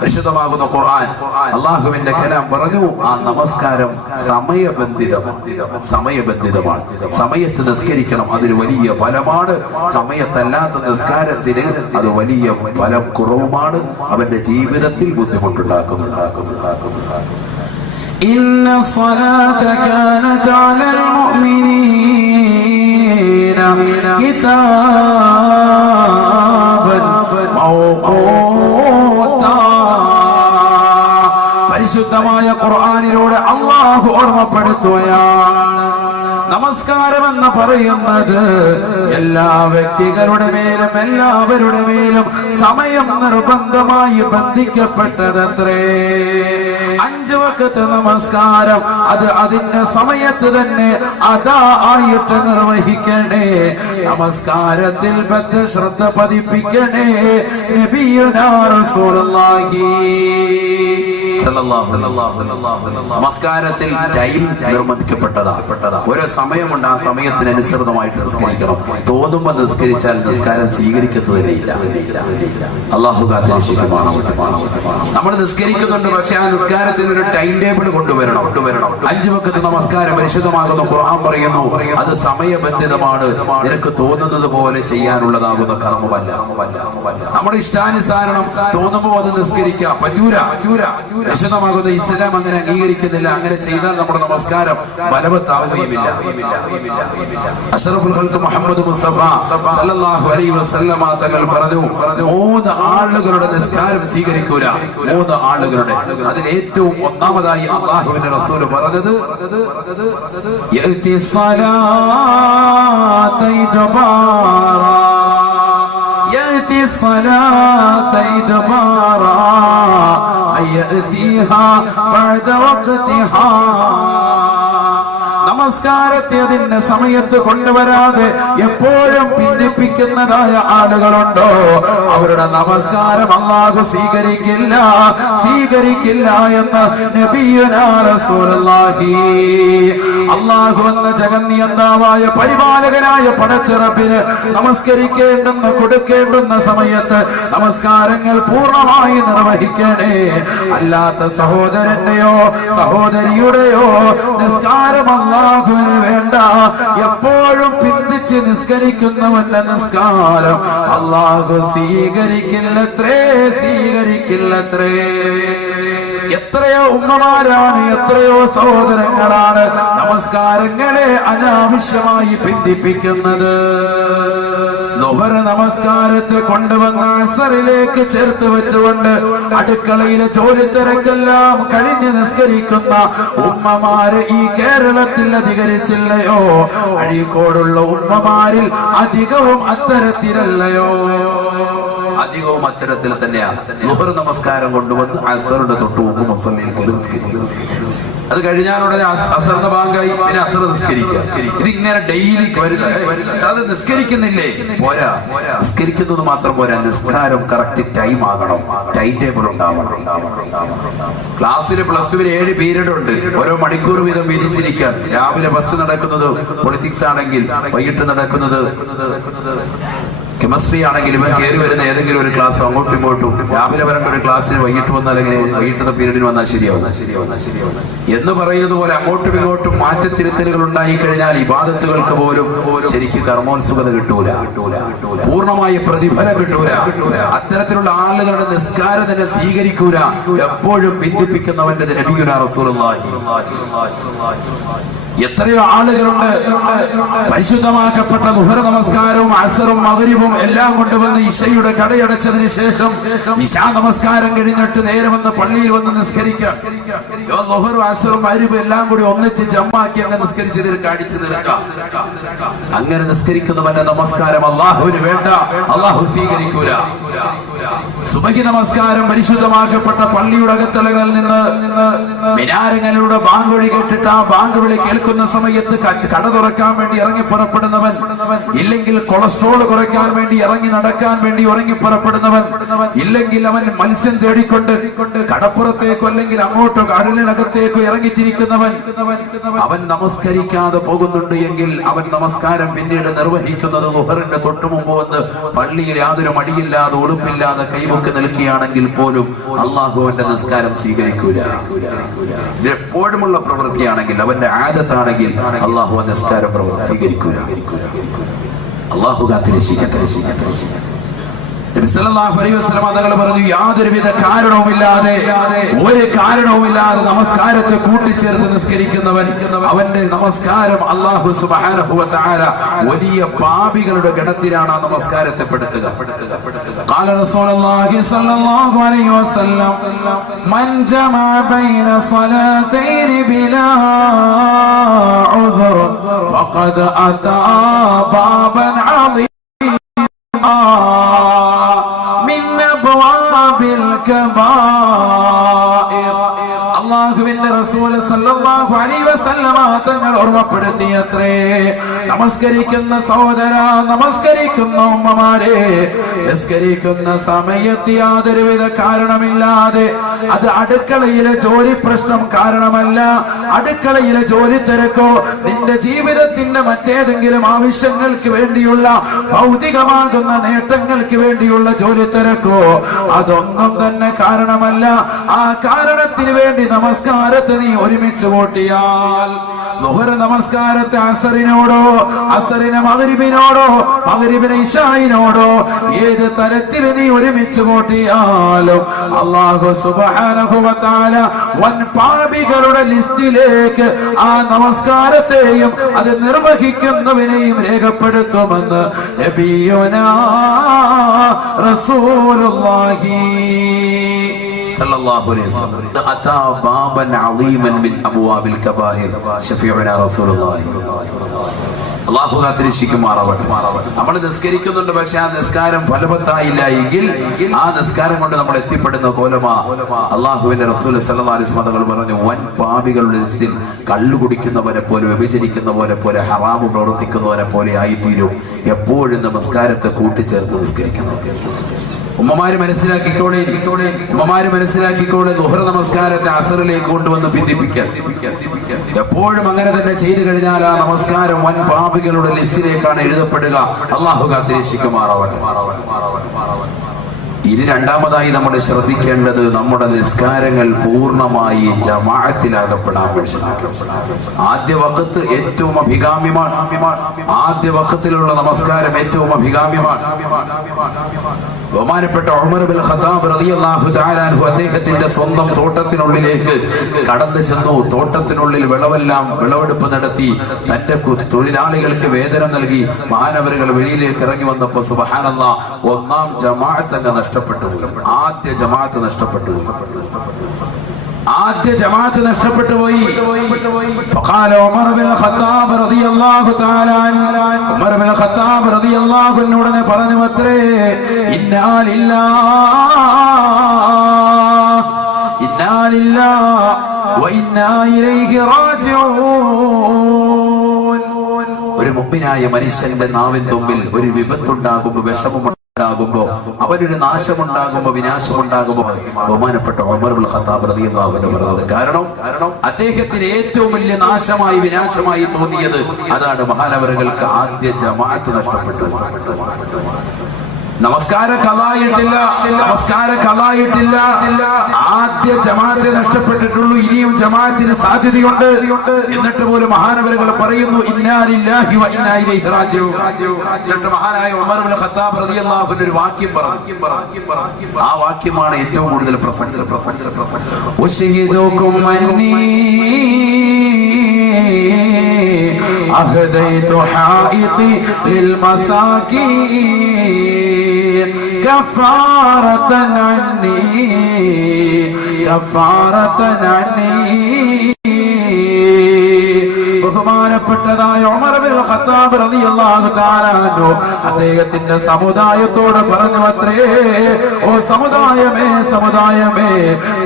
പരിശുദ്ധമാകുന്ന ഖുർആൻ അല്ലാഹുവിന്റെ കലാം പറഞ്ഞു ആ നമസ്കാരം സമയബന്ധിതമാണ്. സമയത്ത് നിസ്കരിക്കണം, അതിന് വലിയ ഫലമാണ്. സമയത്തല്ലാത്ത നിസ്കാരത്തിന് അത് വലിയ ഫലം കുറവുമാണ്, അവന്റെ ജീവിതത്തിൽ ബുദ്ധിമുട്ടുണ്ടാക്കുന്നു. ഇന്ന الصلاة كانت على المؤمنين كتابا موقوتا. പരിശുദ്ധമായ ഖുർആനിലൂടെ അല്ലാഹു ഓർമ്മപ്പെടുത്തുകയാണ്, നമസ്കാരം എന്ന് പറയുന്നത് എല്ലാ വ്യക്തികളുടെ മേലും എല്ലാവരുടെ മേലും സമയം നിർബന്ധമായി ബന്ധിക്കപ്പെട്ടതത്രേ. 5 വഖത്ത് നമസ്കാരം അത് അതിന്റെ സമയത്ത് തന്നെ അതാ ആയിട്ട് നിർവഹിക്കണേ. നമസ്കാരത്തിൽ ശ്രദ്ധ പതിപ്പിക്കണേ. നബിയുനാ റസൂലുള്ളാഹി നമസ്കാരത്തിൽ ടൈം നിർബന്ധിക്കപ്പെട്ടതാ. ഒരു സമയമുണ്ട്, ആ സമയത്തിനനുസൃതമായിട്ട് നിസ്കരിക്കണം. തോന്നുമ്പോൾ നിസ്കരിച്ചാൽ നിസ്കാരം സ്വീകരിക്കുന്നതിനില്ല. അല്ലാഹു കാത്തിരക്ഷിക്കുമാണ്. നമ്മൾ നിസ്കരിക്കുന്നുണ്ട്, പക്ഷെ ആ നിസ്കാരത്തിന് ഒരു ടൈം ടേബിൾ കൊണ്ടുവരണം. 5 വഖത്ത് നമസ്കാരം പരിശുദ്ധമാകുന്ന ഖുർആൻ പറയുന്നു അത് സമയബന്ധിതമാണ്. നിനക്ക് തോന്നുന്നത് പോലെ ചെയ്യാനുള്ളതാകുന്ന കർമ്മമല്ല. നമ്മുടെ ഇഷ്ടാനുസാരണം തോന്നുമ്പോൾ അത് നിസ്കരിക്കാം, പറ്റൂല. വിശദമാകുന്ന ഇസ്ലാം അങ്ങനെ അംഗീകരിക്കുന്നില്ല. അങ്ങനെ ചെയ്താൽ നമ്മുടെ നമസ്കാരം ബലവത്താവുകയുമില്ല. അഷ്റഫുൽ ഖൽഖ് മുഹമ്മദ് മുസ്തഫ സല്ലല്ലാഹു അലൈഹി വസല്ലമ തങ്ങൾ പറഞ്ഞു 3 ആളുകളുടെ നിസ്കാരം സ്വീകരിക്കൂല. 3 ആളുകളുടെ, അതിൽ ഏറ്റവും ഒന്നാമതായി അല്ലാഹുവിന്റെ റസൂൽ പറഞ്ഞത് യഅതി സ്വലാത്ത ഇദ്ബാറാ يأتي الصلاة إدبارا يأتيها بعد وقتها. നമസ്കാരത്തെ അതിന്റെ സമയത്ത് കൊണ്ടുവരാതെ എപ്പോഴും ഭിന്നിപ്പിക്കുന്നതായ ആളുകളുണ്ടോ അവരുടെ നമസ്കാരം അല്ലാഹു സ്വീകരിക്കില്ല എന്ന് നബിയുനാ റസൂലുള്ളാഹി. അല്ലാഹു എന്ന ജഗന്നിയന്താവായ പരിപാലകനായ പടച്ചിറപ്പിന് നമസ്കരിക്കേണ്ടുന്ന കൊടുക്കേണ്ടുന്ന സമയത്ത് നമസ്കാരങ്ങൾ പൂർണ്ണമായി നിർവഹിക്കണേ. അല്ലാത്ത സഹോദരന്റെയോ സഹോദരിയുടെയോ നിസ്കാരം അല്ലാഹുവിന് വേണ്ട. എപ്പോഴും പിന്തിച്ച് നിസ്കരിക്കുന്നവന്റെ നിസ്കാരം അല്ലാഹു സ്വീകരിക്കില്ലത്രേ. എത്രയോ ഉമ്മമാരാണ്, എത്രയോ സഹോദരങ്ങളാണ് നമസ്കാരങ്ങളെ അനാവശ്യമായി ബന്ധിപ്പിക്കുന്നത്. ളുഹർ നമസ്കാരത്തെ കൊണ്ടുവന്ന അസറിലേക്ക് ചേർത്ത് വെച്ചുകൊണ്ട് അടുക്കളയിലെ ജോലിത്തിരക്കെല്ലാം കഴിഞ്ഞ് നിസ്കരിക്കുന്ന ഉമ്മമാര് ഈ കേരളത്തിൽ അധികരിച്ചില്ലയോ? അഴീക്കോടുള്ള ഉമ്മമാരിൽ അധികവും അത്തരത്തിലല്ലയോ? അധികവും അത്തരത്തിൽ തന്നെയാണ്. ളുഹർ നമസ്കാരം കൊണ്ടുവന്ന് അസറിന്റെ തൊട്ട് മുമ്പ് മുസല്ലയിൽ നിസ്കരിക്കും. അത് കഴിഞ്ഞാലുടനെ അസറിന്റെ ബാങ്കായി, പിന്നെ അസർ നിസ്കരിക്കുക. ഇതിങ്ങനെ ഡെയിലി അത് നിസ്കരിക്കുന്നില്ലേ? പോരാ, നിസ്കരിക്കുന്നത് മാത്രം പോരാ, നിസ്കാരം കറക്റ്റ് ടൈം ആകണം, ടൈം ടേബിൾ ഉണ്ടാവണം. ക്ലാസ്സിൽ +2 7 പീരീഡ് ഉണ്ട്, ഓരോ മണിക്കൂർ വീതം വിധിച്ചിരിക്കാൻ. രാവിലെ ഫസ്റ്റ് നടക്കുന്നത് പൊളിറ്റിക്സ് ആണെങ്കിൽ, വൈകിട്ട് നടക്കുന്നത് കെമിസ്ട്രി ആണെങ്കിൽ ഇവൻ കയറി വരുന്ന ഏതെങ്കിലും ഒരു ക്ലാസ് അങ്ങോട്ടും ഇങ്ങോട്ടും. രാവിലെ വരേണ്ട ഒരു ക്ലാസ്സിന് വൈകിട്ട് വന്നാൽ എങ്ങനെ, വൈകിട്ടത്തെ പീരീഡിന് വന്നാൽ ശരിയാവും എന്ന് പറയുന്നത് പോലെ അങ്ങോട്ടും ഇങ്ങോട്ടും മാറ്റത്തിരുത്തലുകൾ ഉണ്ടായി കഴിഞ്ഞാൽ ഇബാദത്തുകൾക്ക് പോലും ശരിക്കും കർമ്മോത്സുകത കിട്ടൂല, പൂർണ്ണമായ പ്രതിഫലം കിട്ടൂല. അത്തരത്തിലുള്ള ആളുകളുടെ നിസ്കാരം തന്നെ സ്വീകരിക്കൂല. എപ്പോഴും ബന്ധിപ്പിക്കുന്നവന്റെ നബിയുനാ റസൂലുള്ളാഹി. എത്രയോ ആളുകളുണ്ട് പരിശുദ്ധമാക്കപ്പെട്ട ളുഹർ നമസ്കാരവും അസറും മഗ്രിബും എല്ലാം കൊണ്ടുവന്ന് ഇശയുടെ കടയടച്ചതിന് ശേഷം ഇശാ നമസ്കാരം കഴിഞ്ഞിട്ട് നേരെ വന്ന് പള്ളിയിൽ വന്ന് നിസ്കരിക്കാം. ളുഹറും അസറും മഗ്രിബും എല്ലാം കൂടി ഒന്നിച്ച് ജമ്മാക്കി അങ്ങ് നിസ്കരിച്ച് അടിച്ചു തീർക്കാം. അങ്ങനെ നിസ്കരിക്കുന്നവന്റെ നമസ്കാരം അല്ലാഹുവിന് വേണ്ട, അല്ലാഹു സ്വീകരിക്കൂല. സുബഹി നമസ്കാരം പരിശുദ്ധമാക്കപ്പെട്ട പള്ളിയുടെ അകത്തളങ്ങളിൽ നിന്ന് മിനാരങ്ങളിലൂടെ ബാങ്ക് വിളി കേട്ടിട്ട് ആ ബാങ്ക് വിളി കേൾക്കുന്ന സമയത്ത് കട തുറക്കാൻ വേണ്ടി ഇറങ്ങി പുറപ്പെടുന്നവൻ ഇല്ലെങ്കിൽ കൊളസ്ട്രോൾ കുറയ്ക്കാൻ വേണ്ടി ഇറങ്ങി നടക്കാൻ വേണ്ടി ഉറങ്ങി പുറപ്പെടുന്നവൻ, ഇല്ലെങ്കിൽ അവൻ മത്സ്യം തേടിക്കൊണ്ട് കടപ്പുറത്തേക്കോ അല്ലെങ്കിൽ അങ്ങോട്ടോ കടലിനകത്തേക്കോ ഇറങ്ങിത്തിരിക്കുന്നവൻ, അവൻ നമസ്കരിക്കാതെ പോകുന്നുണ്ട് എങ്കിൽ അവൻ നമസ്കാരം പിന്നീട് നിർവഹിക്കുന്നത് ളുഹറിന്റെ തൊട്ടു മുമ്പ് വന്ന് പള്ളിയിൽ യാതൊരു മടിയില്ലാതെ ഉടുപ്പില്ലാതെ കൈവക്ക് നിൽക്കുകയാണെങ്കിൽ പോലും അള്ളാഹു അവന്റെ നിസ്കാരം സ്വീകരിക്കൂല. ഇത് എപ്പോഴുമുള്ള പ്രവൃത്തിയാണെങ്കിൽ, അവന്റെ ആദത്താണെങ്കിൽ അള്ളാഹു ആ നിസ്കാരം സ്വീകരിക്കൂല. അള്ളാഹു കാത്തിരക്ഷിക്കട്ടെ. നബി സല്ലല്ലാഹു അലൈഹി വസല്ലം തങ്ങൾ പറഞ്ഞു, യാതൊരുവിധ കാരണവുമില്ലാതെ, ഒരു കാരണവുമില്ലാതെ നമസ്കാരത്തെ കൂട്ടിച്ചേർത്ത് നിസ്കരിക്കുന്നവൻ, അവന്റെ നമസ്കാരം അല്ലാഹു സുബ്ഹാനഹു വ തആല വലിയ പാപികളുടെ ഗണത്തിലാണ് ആ നമസ്കാരത്തെ പെടുത്തുക. ഖാല റസൂലുള്ളാഹി സ്വല്ലല്ലാഹു അലൈഹി വസല്ലം, മൻ ജമഅ ബൈന സ്വലാത്തൈനി ബിലാ ഉദ്ർ ഫഖദ് അതാ ബാബൻ അളീം അല്ലാഹുവിന്റെ റസൂൽ സല്ലല്ലാഹു അലൈഹി വസല്ലമ തങ്ങൾ ഓർമ്മപ്പെടുത്തിയത്രേ, നമസ്കരിക്കുന്ന സഹോദര, നമസ്കരിക്കുന്ന ഉമ്മമാരെ, നിസ്കരിക്കുന്ന സമയത്ത് യാതൊരുവിധ കാരണമില്ലാതെ, അത് അടുക്കളയിലെ ജോലി പ്രശ്നം കാരണമല്ല, അടുക്കളയിലെ ജോലി തിരക്കോ നിന്റെ ജീവിതത്തിന്റെ മറ്റേതെങ്കിലും ആവശ്യങ്ങൾക്ക് വേണ്ടിയുള്ള ഭൗതികമാകുന്ന നേട്ടങ്ങൾക്ക് വേണ്ടിയുള്ള ജോലി തിരക്കോ, അതൊന്നും തന്നെ കാരണമല്ല. ആ കാരണത്തിന് വേണ്ടി നമസ്കാരത്തെ നീ ഒരുമിച്ച് കൂട്ടിയാൽ, ളുഹർ നമസ്കാരത്തെ അസറിനോടോ, അസറിനെ മഗ്രിബിനോടോ, മഗ്രിബിനെ ഇശായിനോടോ ഏത് തരത്തിൽ നീ ഒരുമിച്ച് കൂട്ടിയാലും അല്ലാഹു സുബ്ഹാനഹു വ തആല വൻ പാപികളുടെ ലിസ്റ്റിലേക്ക് ആ നമസ്കാരത്തെയും അത് നിർവഹിക്കുന്നവനെയും രേഖപ്പെടുത്തുമെന്ന് നബിയുനാ റസൂലുള്ളാഹി സല്ലല്ലാഹു അലൈഹി വസല്ലം. അതാ ബാബൻ അളീമൻ മിൻ അബ്വാബിൽ കബായിർ ശഫീഉനാ റസൂലുള്ളാഹി. അല്ലാഹു കാത്തിരക്ഷിക്കുമാറാവട്ടെ. നമ്മൾ നിസ്കരിക്കുന്നുണ്ട്, പക്ഷെ ആ നിസ്കാരം ഫലവത്തായില്ല എങ്കിൽ ആ നിസ്കാരം കൊണ്ട് നമ്മൾ എത്തിപ്പെടുന്ന കോലമാ അല്ലാഹുവിന്റെ റസൂൽ സല്ലല്ലാഹു അലൈഹി വസല്ലം തങ്ങൾ പറഞ്ഞു, വൻ പാപികളുടെ ലിസ്റ്റിൽ കള്ളു കുടിക്കുന്നവരെ പോലെ, വ്യഭിചരിക്കുന്നവരെ പോലെ, ഹറാമ് പ്രവർത്തിക്കുന്നവരെ പോലെ ആയിത്തീരും എപ്പോഴും നമസ്കാരത്തെ കൂട്ടിച്ചേർത്ത് നിസ്കരിക്കണം. ഉമ്മമാര് മനസ്സിലാക്കിക്കോളെ, ഉമ്മമാര് മനസ്സിലാക്കിക്കോളെ, ളുഹർ നമസ്കാരത്തെ അസറിലേക്ക് കൊണ്ടുവന്ന് ഭിന്നിപ്പിക്കാൻ. എപ്പോഴും അങ്ങനെ തന്നെ ചെയ്തു കഴിഞ്ഞാൽ ആ നമസ്കാരം വൻ പാപികളുടെ ലിസ്റ്റിലേക്കാണ് എഴുതപ്പെടുക. അല്ലാഹു കാത്തിരക്ഷിക്കുമാറാവട്ടെ. ഇനി രണ്ടാമതായി നമ്മൾ ശ്രദ്ധിക്കേണ്ടത്, നമ്മുടെ നിസ്കാരങ്ങൾ പൂർണ്ണമായി ജമാഅത്തിലാകപ്പെടാൻ വേണ്ടി. ആദ്യ വഖത്ത് ഏറ്റവും അഭികാമ്യമാണ്. ആദ്യ വഖത്തിലുള്ള നമസ്കാരം ഏറ്റവും അഭികാമ്യമാണ്. ബഹുമാനപ്പെട്ട ഉമർ ഇബ്നുൽ ഖത്താബ് റളിയല്ലാഹു തആല അൻഹു അദ്ദേഹത്തിന്റെ സ്വന്തം തോട്ടത്തിനുള്ളിലേക്ക് കടന്നു ചെന്നു. തോട്ടത്തിനുള്ളിൽ വിളവെടുപ്പ് നടത്തി തന്റെ തൊഴിലാളികൾക്ക് വേതനം നൽകി മഹാനവറുകൾ വെളിയിലേക്ക് ഇറങ്ങി വന്നപ്പോൾ സുബ്ഹാനല്ലാഹ്, ഒന്നാം ജമാഅത്ത് അങ്ങ് നഷ്ടപ്പെട്ടു. ആദ്യ ജമാഅത്ത് നഷ്ടപ്പെട്ടു. ആദ്യ ജമാഅത്ത് നഷ്ടപ്പെട്ടു പോയി. ഫഖാല ഉമർ ഇബ്നുൽ ഖത്താബ് റളിയല്ലാഹു തആല അൻഹു, ഉമർ ഇബ്നുൽ ഖത്താബ് റളിയല്ലാഹു അൻഹു പറഞ്ഞു അത്രേ, ഇന്നാ ലില്ലാഹി വ ഇന്നാ ഇലൈഹി റാജിഊൻ. ഒരു മുഅ്മിനായ മനുഷ്യന്റെ നാവിൻ തുമ്പിൽ ഒരു വിപത്തുണ്ടാകുമ്പോൾ, വിഷമമുണ്ടാകുമ്പോ, അവനൊരു നാശമുണ്ടാകുമ്പോ, വിനാശമുണ്ടാകുമ്പോ ബഹുമാനപ്പെട്ട ഉമർ ഇബ്നുൽ ഖത്താബ് റളിയല്ലാഹു അൻഹു പറഞ്ഞത്. കാരണം അദ്ദേഹത്തിന് ഏറ്റവും വലിയ നാശമായി, വിനാശമായി തോന്നിയത് അതാണ്. മഹാനവറുകൾക്ക് ആദ്യ ജമാഅത്ത് നഷ്ടപ്പെട്ടു. നമസ്കാരം കളായിട്ടില്ല. ആദ്യ ജമാഅത്തെ നഷ്ടപ്പെട്ടിട്ടുള്ളൂ. ഇനിയും ജമാഅത്തിന് സാധ്യതയുണ്ട്. എന്നിട്ട് പോലും മഹാനവറുകൾ പറയുന്നു, ഇന്നാ ലില്ലാഹി വ ഇന്നാ ഇലൈഹി റാജിഊൻ. എന്നിട്ട് മഹാനായ ഉമർ ഇബ്നുൽ ഖത്താബ് റളിയല്ലാഹു അൻഹു ഒരു വാക്യം പറഞ്ഞു. ആ വാക്യമാണ് ഏറ്റവും കൂടുതൽ പ്രസംഗം. أهديت حائطي للمساكين كفارة عني. ബഹുമാനപ്പെട്ട ബഹുമാനപ്പെട്ടതായ ഉമർ ഇബ്നുൽ ഖത്താബ് റളിയല്ലാഹു തആല അൻഹു അദ്ദേഹത്തിന്റെ സമുദായത്തോട് പറഞ്ഞു അത്രേ, ഓ സമുദായമേ സമുദായമേ,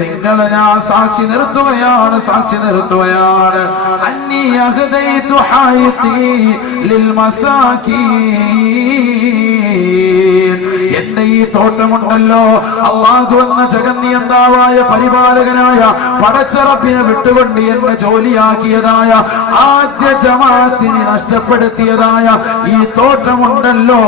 നിങ്ങളെ ഞാൻ സാക്ഷി നിർത്തുകയാണ് അന്നീ അഹദൈതു ഹായിതി ലിൽ മസാകീൻ. എന്റെ ഈ തോട്ടമുണ്ടല്ലോ, അല്ലാഹു എന്ന ജഗന്നിയന്താവായ പരിപാലകനായ പടച്ചറപ്പിനെ വിട്ടുകൊണ്ട് എന്നെ ജോലിയാക്കിയതായ ആദ്യ ജമാഅത്തിനെ നഷ്ടപ്പെടുത്തിയതായ ഈ തോട്ടമുണ്ടല്ലോ,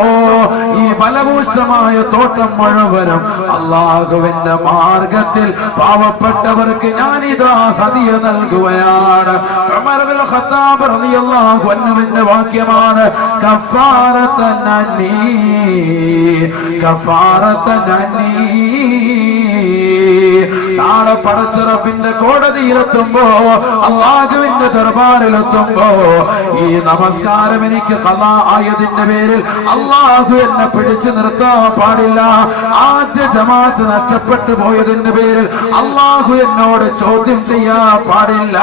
ഈ ഫലഭൂഷ്ടമായ തോട്ടം മുഴുവനും അല്ലാഹുവിന്റെ മാർഗത്തിൽ പാവപ്പെട്ടവർക്ക് ഞാനിതാ ഹദിയ നൽകുകയാണ്. ഉമർ ഇബ്നുൽ ഖത്താബ് റളിയല്ലാഹു അൻഹുവിന്റെ വാക്യമാണ്, കഫാറതൻ അന്നീ നാളെ പടച്ചറപ്പിന്റെ കോടതിയിലെത്തുമ്പോ, അല്ലാഹുവിന്റെ ദർബാറിലെത്തുമ്പോ ഈ നമസ്കാരം എനിക്ക് ഖളാ ആയതിന്റെ പേരിൽ അല്ലാഹു എന്നെ പിടിച്ചു നിർത്താൻ പാടില്ല. ആദ്യ ജമാഅത്ത് നഷ്ടപ്പെട്ടു പോയതിന്റെ പേരിൽ അല്ലാഹു എന്നോട് ചോദ്യം ചെയ്യാൻ പാടില്ല.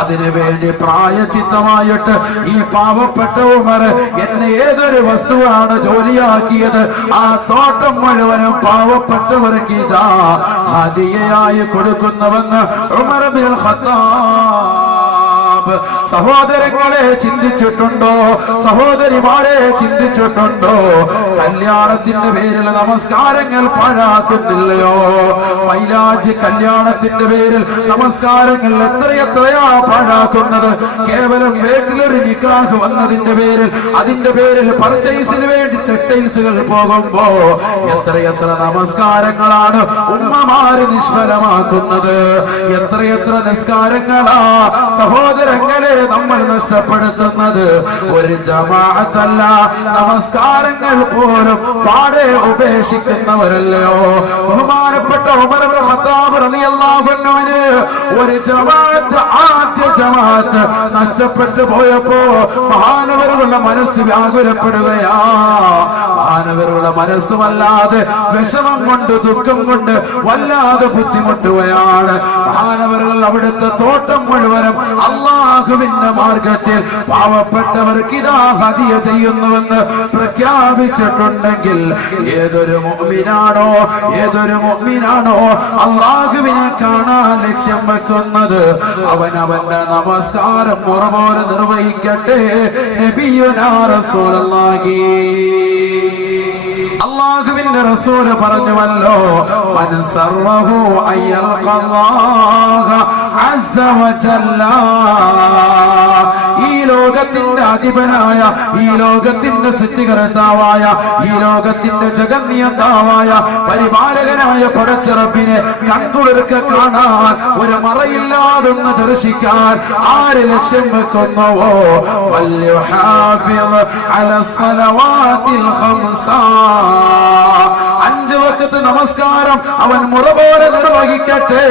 അതിനു വേണ്ടി പ്രായച്ചിത്തമായിട്ട് ഈ പാവപ്പെട്ട ഉമർ എന്നെ ഏതൊരു വസ്തുവാണ് ജോലിയാക്കിയത്, ആ തോട്ടം മുഴുവനും പാവപ്പെട്ടവർക്ക് ഇതാ ഹദിയയായി കൊടുക്കുന്നവന്ന് ഉമർ ഇബ്നുൽ ഖത്താബ്. സഹോദരങ്ങളെ ചിന്തിച്ചിട്ടുണ്ടോ? സഹോദരിമാരെ ചിന്തിച്ചിട്ടുണ്ടോ? കല്യാണത്തിന്റെ പേരിൽ നമസ്കാരങ്ങൾ പാഴാക്കുന്നില്ലയോ? മൈലാജ് കല്യാണത്തിന്റെ പേരിൽ നമസ്കാരങ്ങൾ എത്രയെത്രയാ പാഴാക്കുന്നത്. കേവലം വീട്ടിലൊരു നിക്കാഹ് വന്നതിന്റെ പേരിൽ, അതിന്റെ പേരിൽ പർച്ചേസിന് വേണ്ടി ടെക്സ്റ്റൈൽസുകൾ പോകുമ്പോ എത്രയെത്ര നമസ്കാരങ്ങളാണ് ഉമ്മമാര് നിഷ്ഫലമാക്കുന്നത്. എത്രയെത്ര നിസ്കാരങ്ങളാ സഹോദരങ്ങളെ നമ്മൾ നഷ്ടപ്പെടുത്തുന്നത്. ഒരു ജമാഅത്തല്ല, നമസ്കാരങ്ങൾ പോലും പാടെ ഉപേക്ഷിക്കുന്നവരല്ലയോ? ബഹുമാനപ്പെട്ട ഉമർ ഇബ്നുൽ ഖത്താബ് റളിയല്ലാഹു അൻഹുവിന് ഒരു ജമാഅത്ത്, ആദ്യ ജമാഅത്ത് നഷ്ടപ്പെട്ടു പോയപ്പോ മഹാനവരുടെ മനസ്സ് വ്യാകുലപ്പെടുകയാ. മഹാനവരുടെ മനസ്സുമല്ലാതെ വിഷമം കൊണ്ട്, ദുഃഖം കൊണ്ട് വല്ലാതെ ബുദ്ധിമുട്ടുകയാണ്. മഹാനവറുകൾ അവിടുത്തെ തോട്ടം മുഴുവനും അല്ലാഹുവിന്റെ മാർഗത്തിൽ പാവപ്പെട്ടവർക്ക് ഇതാ ഹദിയ ചെയ്യുന്നുവെന്ന് പ്രഖ്യാപിച്ചിട്ടുണ്ടെങ്കിൽ ഏതൊരു മുഅ്മിനാണോ അല്ലാഹുവിനെ കാണാൻ ലക്ഷ്യം വെക്കുന്നത്, അവനവന്റെ നമസ്കാരം മുറ പോലെ നിർവഹിക്കട്ടെ. നബിയുനാ റസൂലുള്ളാഹി, അല്ലാഹുവിന്റെ റസൂൽ പറഞ്ഞുവല്ലോ, മൻ സർവഹു അയ്യൽഖല്ലാഹ അസ്സ വജല്ല. ഈ ലോകത്തിന്റെ അധിപനായ, ഈ ലോകത്തിന്റെ സൃഷ്ടികർത്താവായ, ഈ ലോകത്തിന്റെ ജഗന്നിയന്താവായ പരിപാലകനായ പടച്ചറപ്പിനെ കൺകുളിർക്ക് കാണാൻ, ഒരു മറയില്ലാതൊന്ന് ദർശിക്കാൻ ആര് ലക്ഷ്യം വെക്കുന്നുവോ, ഫൽയുഹാഫിദ് അലസ്സലവാതിൽ ഖംസാ. 5 വഖത്ത് നമസ്കാരം അവൻ മുറ പോലെ നിർവഹിക്കട്ടെ.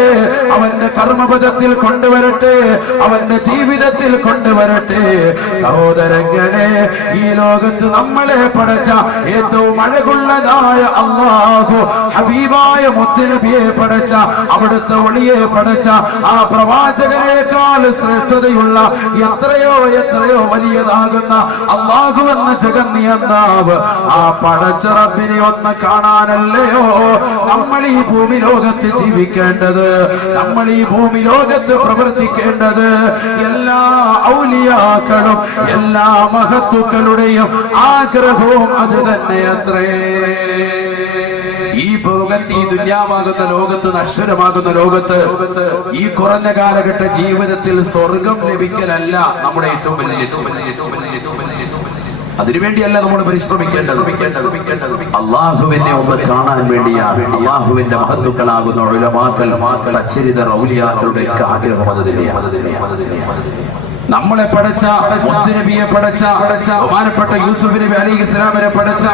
അവന്റെ കർമ്മപദത്തിൽ കൊണ്ടുവരട്ടെ, അവന്റെ ജീവിതത്തിൽ കൊണ്ടുവരട്ടെ. സഹോദരങ്ങളെ, ഈ ലോകത്ത് നമ്മളെ പടച്ച ഏറ്റവും അഴകുള്ളതായ അല്ലാഹു, ഹബീബായ മുത്തുനബിയെ പടച്ച, അവിടുത്തെ ഒളിയെ പടച്ച ആ പ്രവാചകനേക്കാൾ ശ്രേഷ്ഠതയുള്ള എത്രയോ വലിയതാകുന്ന അല്ലാഹു എന്ന ജഗന്നിയന്താവ്, ആ പടച്ച റബ്ബിനെ ഒന്ന് കാണാനല്ലയോ നമ്മൾ ഈ ഭൂമി ലോകത്ത് ജീവിക്കേണ്ടത്, നമ്മൾ ഈ ഭൂമി ലോകത്ത് പ്രവർത്തിക്കേണ്ടത്. എല്ലാ ഔലിയാക്കളും എല്ലാ മഹത്തുക്കളുടെയും ആഗ്രഹവും അത് തന്നെ അത്രേ. ഈ ദുന്യാവാകുന്ന ലോകത്ത്, നശ്വരമാകുന്ന ലോകത്ത്, ഈ കുറഞ്ഞ കാലഘട്ട ജീവിതത്തിൽ സ്വർഗം ലഭിക്കലല്ല നമ്മുടെ ഏറ്റവും വലിയ ലക്ഷ്യം. അതിനുവേണ്ടിയല്ല നമ്മൾ പരിശ്രമിക്കേണ്ടത്. അള്ളാഹുവിനെ ഒന്ന് കാണാൻ വേണ്ടിയാണ്. അള്ളാഹുവിന്റെ മഹത്തുക്കളാകുന്ന ഉലമാക്കൾ, സച്ചരിതർ, ഔലിയാക്കളുടെ ആഗ്രഹം അത് തന്നെയാണ്. നമ്മളെ പടച്ച മുത്തുനബിയെ പടച്ച, ബഹുമാനപ്പെട്ട യൂസുഫ് നബി അലൈഹിസ്സലാമിനെ പടച്ച,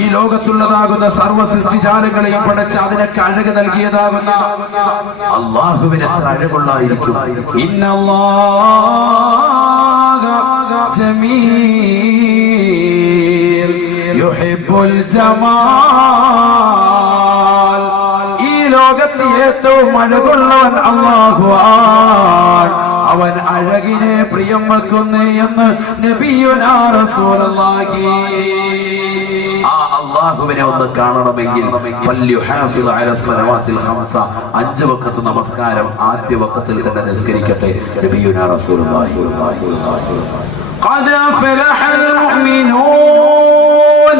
ഈ ലോകത്തുള്ളതാകുന്ന സർവ്വ സൃഷ്ടിജാലങ്ങളെയും പടച്ച, അതിനൊക്കെ അഴക് നൽകിയതാകുന്ന അള്ളാഹുവിന് എത്ര അഴകുള്ളായിരിക്കും. ഇന്നല്ലാഹ ജമീൽ യുഹിബ്ബുൽ ജമാൽ. ഈ ലോകത്ത് ഏറ്റവും അഴകുള്ളവൻ അല്ലാഹുവാണ്. ആ അവൻ അഴകിനെ പ്രിയം വെക്കുന്നേ എന്ന് നബിയുനാ റസൂലുള്ളാഹി. ആ അല്ലാഹുവിനെ ഒന്ന് കാണണമെങ്കിൽ ഫല്യുഹാഫിദ് അലാ സ്വലവാത്തിൽ ഖംസ, 5 വഖത്ത് നമസ്കാരം ആദ്യ വഖത്തിൽ തന്നെ നിസ്കരിക്കട്ടെ. നബിയുനാ റസൂലുള്ളാഹി. قد أفلح المؤمنون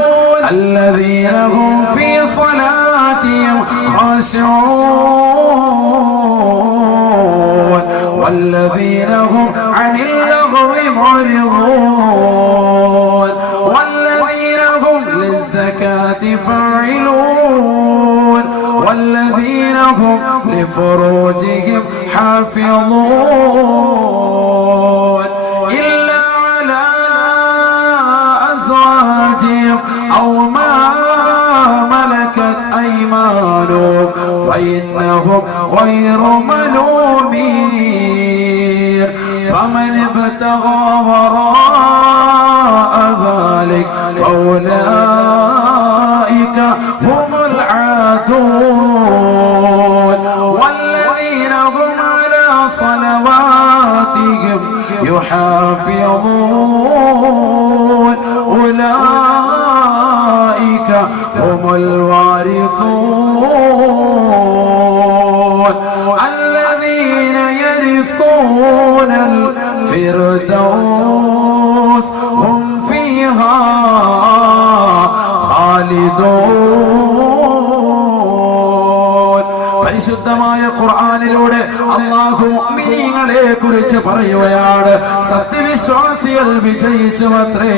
الذين هم في صلاتهم خاشعون والذين هم عن اللغو معرضون والذين هم للزكاة فاعلون والذين هم لفروجهم حافظون إلا على أزواجهم أو ما ملكت أيمانهم فإنهم غير ملومين فمن ابتغى وراء ذلك فأولئك هم العادون والذين هم على صلواتهم يحافظون أولئك هم الوارثون الذين يرثون الفردوس هم فيها خالدون. പരിശുദ്ധമായ ഖുർആനിലൂടെ അല്ലാഹു മുഅ്മിനീങ്ങളെ കുറിച്ച് പറയുകയാണ്. സത്യവിശ്വാസികൾ വിജയിച്ചുവത്രേ.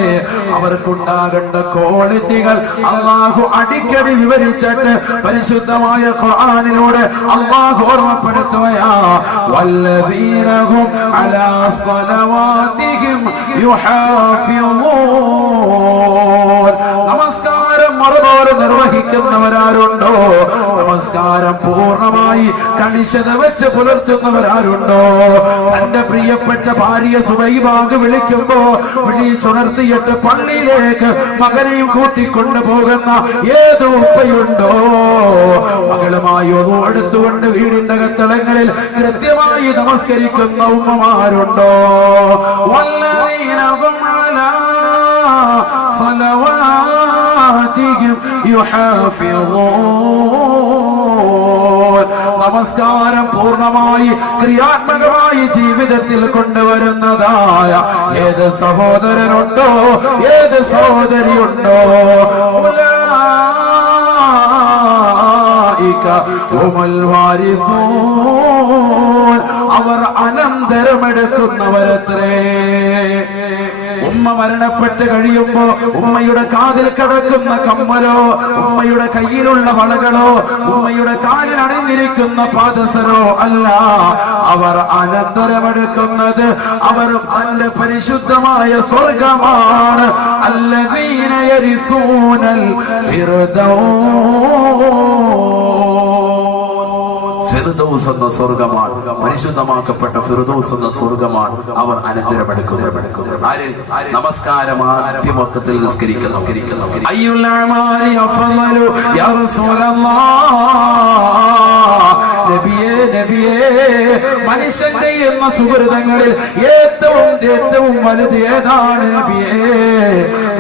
അവർക്കുണ്ടാകേണ്ട ക്വാളിറ്റികൾ അല്ലാഹു അടിക്കടി വിവരിച്ചിട്ട് പരിശുദ്ധമായ ഖുർആനിലൂടെ അല്ലാഹു ഓർമ്മപ്പെടുത്തുകയാ. വല്ലദീനഹും അലാ സ്വലവാതിഹിം യുഹാഫിളൂൻ. നമസ്കാരം മറുപോലെ നിർവഹിക്കുന്നവരാരുണ്ടോ? നമസ്കാരം പൂർണ്ണമായി കണിശത വെച്ച് പുലർത്തുന്നവരാരുണ്ടോ? തന്റെ പ്രിയപ്പെട്ട ഭാര്യ സുബൈബാഗ് വിളിക്കുമ്പോ വിളിച്ചുണർത്തിയിട്ട് പള്ളിയിലേക്ക് മകനെയും കൂട്ടിക്കൊണ്ടു പോകുന്ന ഏത് ഉപ്പയുണ്ടോ? മകളുമായി ഒന്നു എടുത്തുകൊണ്ട് വീടിന്റെ കത്തളങ്ങളിൽ കൃത്യമായി നമസ്കരിക്കുന്ന ഉമ്മമാരുണ്ടോ? വല്ലദീനഹും അലാ സ്വലവാതിഹിം യുഹാഫിളൂൻ. നമസ്കാരം പൂർണ്ണമായി ക്രിയാത്മകമായി ജീവിതത്തിൽ കൊണ്ടുവരുന്നതായ ഏത് സഹോദരനുണ്ടോ, ഏത് സഹോദരിയുണ്ടോ? ഉലൈക ഹുമുൽ വാരിസൂൻ. അവർ അനന്തരമെടുക്കുന്നവരത്രേ. ഉമ്മ മരണപ്പെട്ട് കഴിയുമ്പോ ഉമ്മയുടെ കാതിൽ കിടക്കുന്ന കമ്മലോ, ഉമ്മയുടെ കയ്യിലുള്ള വളകളോ, ഉമ്മയുടെ കാലിൽ അണിഞ്ഞിരിക്കുന്ന പാദസരോ അല്ല. അവർ അനന്തരമെടുക്കുന്നത് അവർ തന്റെ പരിശുദ്ധമായ സ്വർഗമാണ്. അല്ലദീന യരിസൂനൽ ഫിർദൗസ് എന്ന സ്വർഗമാണ്, പരിശുദ്ധമാക്കപ്പെട്ട ഫിർദൗസ് എന്ന സ്വർഗമാണ് അവർ അനന്തരമെടുക്കുന്നത്. ആര്? നമസ്കാരം ആദ്യ വഖത്തിൽ നിസ്കരിക്കുന്നു. അയ്യുൽ അഅമാലി അഫ്ളലു യാ റസൂലല്ലാഹ്. നബിയേ നബിയേ, മനുഷ്യന്റെ എന്ന സുഹൃതങ്ങളിൽ ഏറ്റവും വലുത് ഏതാണ് നബിയേ?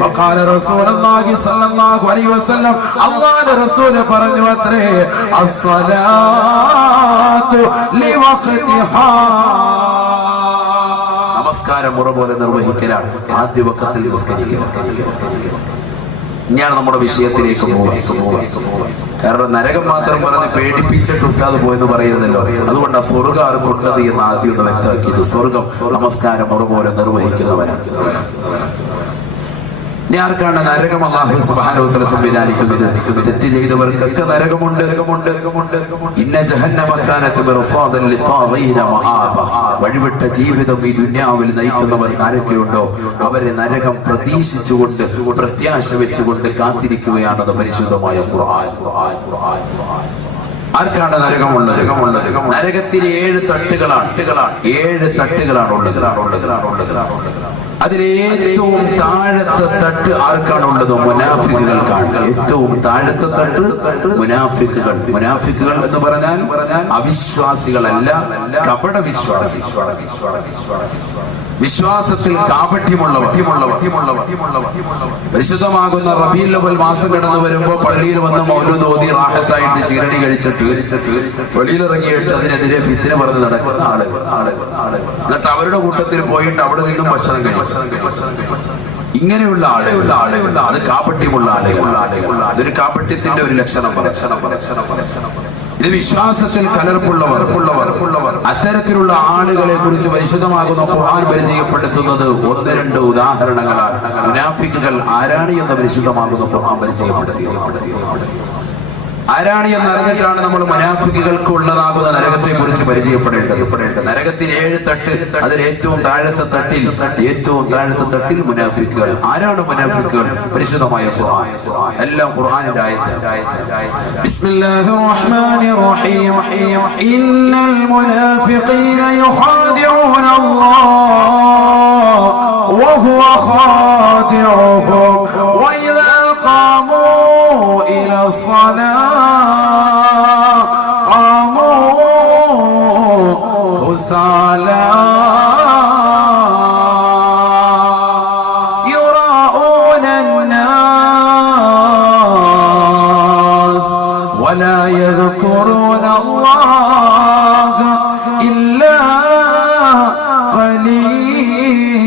ഫഖാല റസൂലുള്ളാഹി സ്വല്ലല്ലാഹു അലൈഹി വസല്ലം, അല്ലാഹുവിന്റെ റസൂൽ പറഞ്ഞു അത്രേ, അസ്സലാത്തു ലിവഖ്തിഹാ. നമസ്കാരം മുറ പോലെ നിർവഹിക്കലാണ് ആദ്യ വഖത്തിൽ നിസ്കരിക്കുക. ഞാൻ നമ്മുടെ വിഷയത്തിലേക്ക് പോകാം. കാരണം നരകം മാത്രം പറഞ്ഞ് പേടിപ്പിച്ചിട്ട് ഉസ്താദ് പോയെന്ന് പറയുന്നല്ലോ. അതുകൊണ്ട് ആ സ്വർഗ്ഗം ആർക്കുണ്ടത് എന്ന് ആദ്യം ഒന്ന് വ്യക്തമാക്കിയത്. സ്വർഗം നമസ്കാരം മുറ പോലെ നിർവഹിക്കുന്നവരാണ്. ആർക്കാണ് നരകം? അല്ലാഹു സുബ്ഹാനഹു വ തആല സംവിധാനിക്കുന്നത്. തെറ്റ് ചെയ്തവർക്കൊക്കെ നരകമുണ്ട്. ഇന്ന ജഹന്നമ കാനത് മിർസാദൻ ലിത്വാഗീന മആബ. വഴിവിട്ട ജീവിതം ഈ ദുനിയാവിൽ നയിക്കുന്നവർ ആരൊക്കെയുണ്ടോ അവരെ നരകം പ്രതീക്ഷിച്ചുകൊണ്ട്, പ്രത്യാശ വെച്ചുകൊണ്ട് കാത്തിരിക്കുകയാണത് പരിശുദ്ധമായ ഖുർആൻ. ആർക്കാണ് നരകമുള്ളത്? നരകത്തിന് 7 തട്ടുകളാണ്. 7 തട്ടുകളാണ് ഉള്ളത്. അതിലേറ്റവും താഴത്തെ തട്ട് ആർക്കാണുള്ളത്? മുനാഫിക്കുകൾക്കാണ്. ഏറ്റവും താഴത്തെ തട്ട് മുനാഫിക്കുകൾ. മുനാഫിക്കുകൾ എന്ന് പറഞ്ഞാൽ അവിശ്വാസികളല്ല, കപട വിശ്വാസി. വിശ്വാസത്തിൽ കാപട്യമുള്ളവർ. പരിശുദ്ധമാകുന്ന റബീഉൽ അവ്വൽ മാസം കടന്നു വരുമ്പോ പള്ളിയിൽ വന്ന് മൗലൂദ് ഓതി റാഹത്തായിട്ട് ചീരടി കഴിച്ചിട്ട് വെളിയിലിറങ്ങിയിട്ട് അതിനെതിരെ ഫിത്ന പറഞ്ഞ് നടക്കുന്ന ആളുകൾ. എന്നിട്ട് അവരുടെ കൂട്ടത്തിൽ പോയിട്ട് അവിടെ നിന്നും ഭക്ഷണം കഴിക്കും. ഇങ്ങനെയുള്ള ആളുകൾ അത് കാപട്യമുള്ള ആളുകൾ. അതൊരു കാപട്യത്തിന്റെ ഒരു ലക്ഷണം. ഇത് വിശ്വാസത്തിൽ കലർപ്പുള്ളവർ. അത്തരത്തിലുള്ള ആളുകളെ കുറിച്ച് പരിശുദ്ധമാകുന്ന ഖുർആൻ പരിചയപ്പെടുത്തുന്നത് 1-2 ഉദാഹരണങ്ങളാണ്. മുനാഫിക്കുകൾ ആരാണ് എന്ന് പരിശുദ്ധമാകുന്ന ഖുർആൻ പരിചയപ്പെടുത്തി. ആരാണ് എന്ന് അറിഞ്ഞിട്ടാണ് നമ്മൾ മുനാഫിക്കുകൾക്ക് ഉള്ളതാകുന്ന നരകത്തെ കുറിച്ച് പരിചയപ്പെടേണ്ടത്. നരകത്തിന് 7 തട്ട്. അതിൽ ഏറ്റവും താഴത്തെ തട്ടിൽ മുനാഫിക്കുകൾ. ആരാണ് മുനാഫിക്കുകൾ? പരിശുദ്ധമായ ഖുർആൻ. എല്ലാം ഖുർആനിന്റെ ആയത്ത്. ബിസ്മില്ലാഹിർ റഹ്മാനിർ റഹീം. ഇന്നൽ മുനാഫിഖീന യുഖാദിഊന അല്ലാഹ് വഹുവ ഖാദിഉഹും വഇദാ ഖാമൂ ഇലാ الصلاة كسالى يراءون الناس ولا يذكرون الله إلا قليلا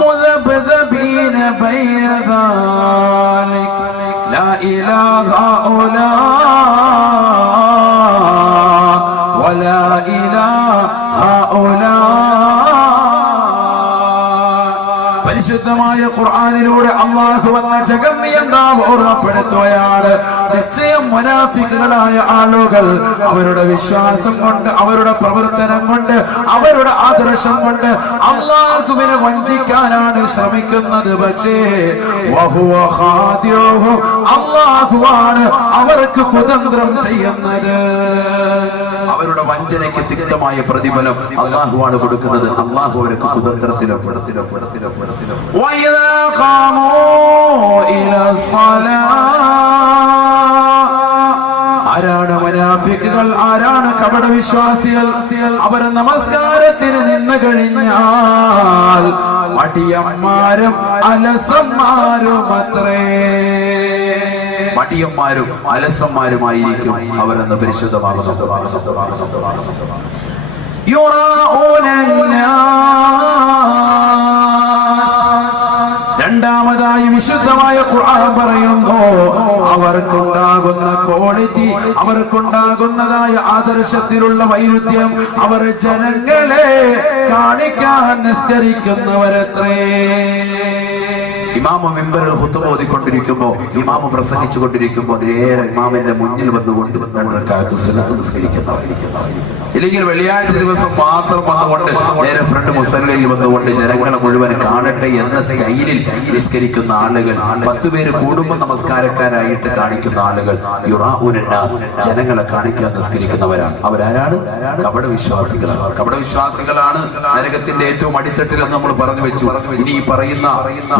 مذبذبين بين ذلك لا إله هؤلاء ولا إله هؤلاء. പരിശുദ്ധമായ ഖുർആനിലൂടെ അല്ലാഹു വന്ന ജഗന്നിയന്താവ് ഓർമ്മപ്പെടുത്തുകയാണ്. നിശ്ചയം മുനാഫിക്കുകളായ ആളുകൾ അവരുടെ വിശ്വാസം കൊണ്ട്, അവരുടെ പ്രവർത്തനം കൊണ്ട്, അവരുടെ ആദർശം കൊണ്ട് അല്ലാഹുവിനെ വഞ്ചിക്കാനാണ് ശ്രമിക്കുന്നത്. പക്ഷേ വഹുവ ഖാദിഉഹും, അല്ലാഹുവാണ് അവർക്ക് കുതന്ത്രം ചെയ്യുന്നത്. അവരുടെ വഞ്ചനയ്ക്ക് തിക്തമായ പ്രതിഫലം അല്ലാഹുവാണ് കൊടുക്കുന്നത്. അല്ലാഹു അവർക്ക് കുതന്ത്രത്തിലോ وإذا قاموا إلى الصلاة. ആരാണ് മുനാഫിക്കുകൾ? ആരാണ് കപട വിശ്വാസികൾ? അവർ നമസ്കാരത്തിന് നിന്ന് കഴിഞ്ഞാൽ മടിയന്മാരും അലസന്മാരുമായിരിക്കും അവരെന്ന് പരിശുദ്ധമാകുന്നു. രണ്ടാമതായി വിശുദ്ധമായ ഖുർആൻ പറയുന്നു, അവർക്കുണ്ടാകുന്ന ക്വാളിറ്റി, അവർക്കുണ്ടാകുന്നതായ ആദർശത്തിലുള്ള വൈരുദ്ധ്യം, അവർ ജനങ്ങളെ കാണിക്കാൻ നിസ്കരിക്കുന്നവരത്രേ. ഇമാമ മിമ്പറിൽ ഖുത്ബ ഓതിക്കൊണ്ടിരിക്കുമ്പോ, ഇമാമ പ്രസംഗിച്ചുകൊണ്ടിരിക്കുമ്പോ നേരെ ഇമാമിന്റെ മുന്നിൽ വന്നുകൊണ്ട് നമ്മൾ സുന്നത്ത് നിസ്കരിക്കുന്നവരിക്കുന്നു. ഇല്ലെങ്കിൽ വെള്ളിയാഴ്ച ദിവസം മാത്രം വന്നുകൊണ്ട് നേരെ ഫ്രണ്ട് മുസല്ലയിൽ വന്നുകൊണ്ട് ജനങ്ങളെ മുഴുവൻ കാണട്ടെ എന്ന സ്റ്റൈലിൽ നിസ്കരിക്കുന്ന ആളുകൾ, 10 പേര് കൂടുമ്പോൾ നമസ്കാരക്കാരായിട്ട് കാണിക്കുന്ന ആളുകൾ, യുറാഉനന്നാസ്, ജനങ്ങളെ കാണിക്കാൻ നിസ്കരിക്കുന്നവരാണ്. അവരാരാണ്? കപട വിശ്വാസികളാണ്. നരകത്തിന്റെ ഏറ്റവും അടിത്തട്ടിൽ എന്ന് നമ്മൾ പറഞ്ഞു വെച്ചു. ഇനി ഈ പറയുന്ന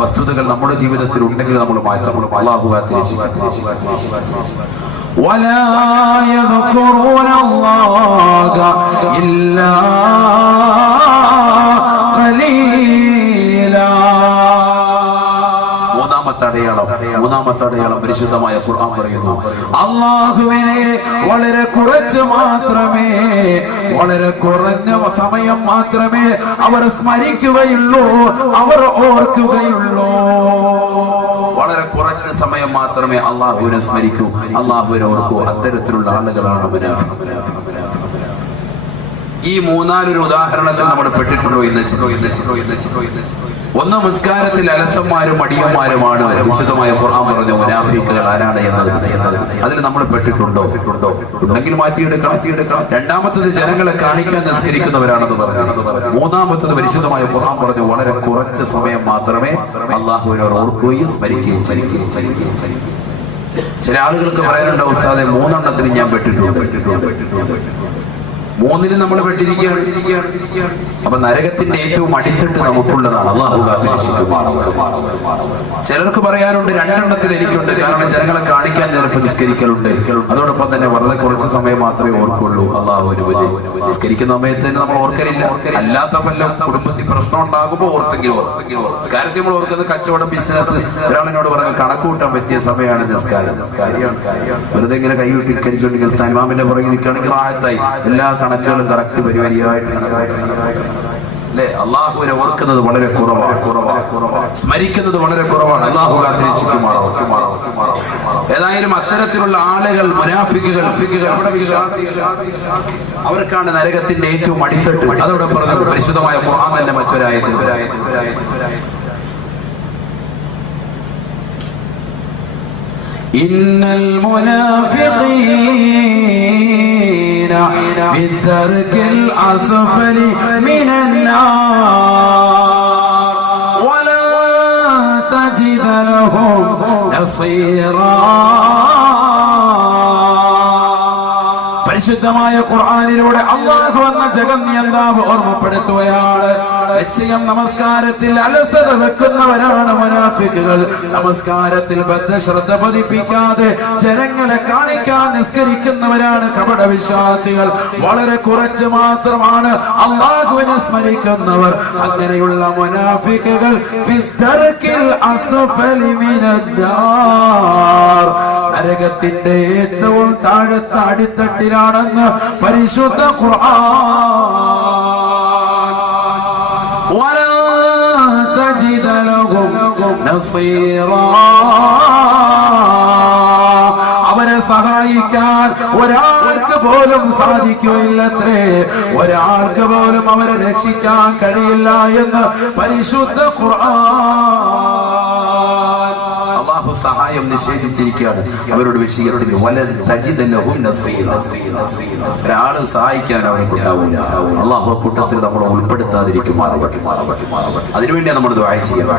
വസ്തുതകൾ നമ്മുടെ ജീവിതത്തിൽ ഉണ്ടെങ്കിൽ നമ്മൾ മാറ്റം. അല്ലാഹു ولا يذكرون الله إلا قليلا. മൂന്നാമത്തെ അടയാളം പരിശുദ്ധമായ ഖുർആൻ പറയുന്നു, അല്ലാഹുവിനെ വളരെ കുറച്ച് മാത്രമേ, വളരെ കുറഞ്ഞ സമയം മാത്രമേ അവർ സ്മരിക്കുകയുള്ളൂ, അവർ ഓർക്കുകയുള്ളൂ. വളരെ കുറച്ച് സമയം മാത്രമേ അല്ലാഹുവിനെ സ്മരിക്കൂ, അല്ലാഹുവിനെ ഓർക്കൂ. അത്തരത്തിലുള്ള ആളുകളാണ് മുനാഫിഖ്. ഈ 4 ഉദാഹരണത്തിൽ നമ്മൾ പെട്ടിട്ടുണ്ടോ ഇന്ന്? ഒന്ന്, നമസ്കാരത്തിൽ അലസന്മാരും മടിയന്മാരുമാണ് വിശുദ്ധമായ ഖുർആൻ പറഞ്ഞു മുനാഫിക്കുകൾ ആരാണ് എന്നത്. അതിൽ നമ്മൾ പെട്ടിട്ടുണ്ടോ? ഉണ്ടെങ്കിൽ മാറ്റിയെടുക്കണം. രണ്ടാമത്തത് ജനങ്ങളെ കാണിക്കാൻ നിസ്കരിക്കുന്നവരാണെന്ന് പറഞ്ഞു. മൂന്നാമത്തത് പരിശുദ്ധമായ ഖുർആൻ പറഞ്ഞു വളരെ കുറച്ച് സമയം മാത്രമേ അല്ലാഹുവിനെ ഓർക്കുകയും സ്മരിക്കുകയും. ചില ആളുകൾക്ക് പറയാനുണ്ട് ഉസ്താദെ 3 എണ്ണത്തിന് ഞാൻ പെട്ടിട്ടുണ്ട്. 3-ന് നമ്മൾ പെട്ടിരിക്കുകയാണ്. അപ്പൊ നരകത്തിന്റെ ഏറ്റവും അടിത്തട്ട് നമുക്കുള്ളതാണ്. അല്ലാഹു ചിലർക്ക് പറയാറുണ്ട് 2 എണ്ണത്തിൽ എനിക്കുണ്ട്, കാരണം ജനങ്ങളെ കാണിക്കാൻ ചിലപ്പോൾ നിസ്കരിക്കലുണ്ട്, അതോടൊപ്പം തന്നെ വളരെ കുറച്ച് സമയം മാത്രമേ ഓർക്കുള്ളൂ. അള്ളാഹു നിസ്കരിക്കുന്ന സമയത്ത് തന്നെ നമ്മൾ ഓർക്കലില്ല. അല്ലാത്ത വല്ലതും കുടുംബത്തിൽ പ്രശ്നം ഉണ്ടാകുമ്പോൾ ഓർത്തെങ്കിലും നിസ്കാരത്തിൽ നമ്മൾ ഓർക്കുന്നത് കച്ചവടം, ബിസിനസ്. ഒരാളിനോട് പറഞ്ഞ കണക്ക് കൂട്ടാൻ പറ്റിയ സമയമാണ് നിസ്കാരം. വെറുതെ ഇങ്ങനെ കൈവിട്ടിരിച്ചുകൊണ്ടിരിക്കുന്ന ഇമാമിന്റെ പുറകെ നിൽക്കുകയാണെങ്കിൽ ആഴത്തായി എല്ലാ കണക്കുകളും കറക്റ്റ് പരിപാടിയായിട്ട് അല്ലെ. അള്ളാഹുവിനെ ഓർക്കുന്നത് വളരെ കുറവാണ്, സ്മരിക്കുന്നത് വളരെ കുറവാണ്. അള്ളാഹു കാത്തിരിക്കുമാറോ. ഏതായാലും അത്തരത്തിലുള്ള ആളുകൾ, മുനാഫിക്കുകൾ, അവർക്കാണ് നരകത്തിന്റെ ഏറ്റവും അടിത്തട്ട്. അതോടെ പറഞ്ഞത് പരിശുദ്ധമായ ഖുർആൻ തന്നെ മറ്റൊരായത്തിൽ ഇന്നൽ മുനാഫിഖീന ഫി ദർകിൽ അസ്ഫലി മിനൻ നാർ വലാ തജിദ ലഹും നസീറാ. പരിശുദ്ധമായ ഖുർആനിലൂടെ അല്ലാഹു എന്ന ജഗന്യന്താവ് ഓർമ്മപ്പെടുത്തുകയാണ്. നിശ്ചയം നമസ്കാരത്തിൽ അലസത വെക്കുന്നവരാണ് മുനാഫിക്കുകൾ. നമസ്കാരത്തിൽ ബദ്ധശ്രദ്ധ പതിപ്പിക്കാതെ ജനങ്ങളെ കാണിക്കാൻ നിസ്കരിക്കുന്നവരാണ് കപട വിശ്വാസികൾ. വളരെ കുറച്ച് മാത്രമാണ് അല്ലാഹുവിനെ സ്മരിക്കുന്നവർ. അങ്ങനെയുള്ള മുനാഫിക്കുകൾ നരകത്തിന്റെ ഏറ്റവും താഴത്തെ അടിത്തട്ടിലാണെന്ന് പരിശുദ്ധ ഖുർആൻ. അവരെ സഹായിക്കാൻ ഒരാൾക്ക് പോലും സാധിക്കുകയില്ലത്രേ. ഒരാൾക്ക് പോലും അവരെ രക്ഷിക്കാൻ കഴിയില്ല എന്ന് പരിശുദ്ധ ഖുർആൻ. അല്ലാഹു സഹായം നിഷേധിച്ചിരിക്കുകയാണ് അവരുടെ വിഷയത്തിൽ. ഒരാള് സഹായിക്കാൻ അവർക്ക് ഉണ്ടാവില്ല. അല്ലാഹു കൂട്ടത്തിൽ നമ്മൾ ഉൾപ്പെടുത്താതിരിക്കുമാറാവട്ടെ. അതിനുവേണ്ടിയാണ് നമ്മൾ ദുആ ചെയ്യുക.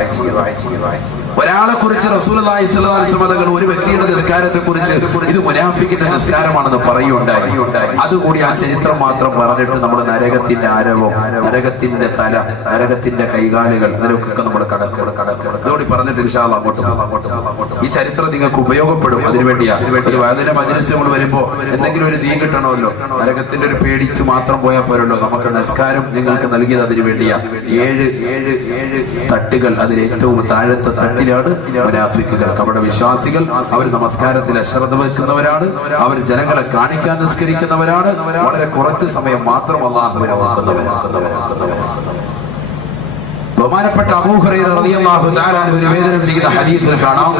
ഒരാളെ കുറിച്ച് റസൂലുള്ളാഹി സ്വല്ലല്ലാഹു അലൈഹി വസല്ലം ഒരു വ്യക്തിയുടെ നിസ്കാരത്തെ കുറിച്ച് ഇത് മുനാഫിക്കിന്റെ നിസ്കാരമാണെന്ന് പറയുകയുണ്ടായി. അതുകൂടി ആ ചരിത്രം മാത്രം പറഞ്ഞിട്ട് നമ്മൾ നരകത്തിന്റെ ആരവം, നരകത്തിന്റെ തല, നരകത്തിന്റെ കൈകാലുകൾ, അതിലൊക്കെ നമ്മൾ കടക്കൂടി പറഞ്ഞിട്ട് ഇൻഷാ അല്ലാഹ് അങ്ങോട്ട് ഈ ചരിത്രം നിങ്ങൾക്ക് ഉപയോഗപ്പെടും. അതിനുവേണ്ടിയാണ് ഒരു വാതിന്റെ മജ്‌ലിസ് നമ്മൾ വരുമ്പോ എന്തെങ്കിലും ഒരു ദീൻ കിട്ടണമല്ലോ. നരകത്തിന്റെ ഒരു പേടിച്ച് മാത്രം പോയാൽ പോരല്ലോ. നമുക്ക് നിസ്കാരം നിങ്ങൾക്ക് നൽകിയത് അതിനു വേണ്ടിയാ. 7 തട്ടുകൾ. അതിൽ ഏറ്റവും താഴത്തെ തട്ടിലാണ് മുനാഫിക്കുകൾ, കപട വിശ്വാസികൾ. അവർ നമസ്കാരത്തിൽ അശ്രദ്ധ വെക്കുന്നവരാണ്. അവർ ജനങ്ങളെ കാണിക്കാൻ നിസ്കരിക്കുന്നവരാണ്. വളരെ കുറച്ച് സമയം മാത്രം അല്ലാഹുവിനെ ഓർക്കുന്നവരാണ്. ബഹുമാനപ്പെട്ട അബൂ ഹുറൈറ റളിയല്ലാഹു തആല അൻഹു നിവേദനം ചെയ്ത ഹദീസിൽ കാണാം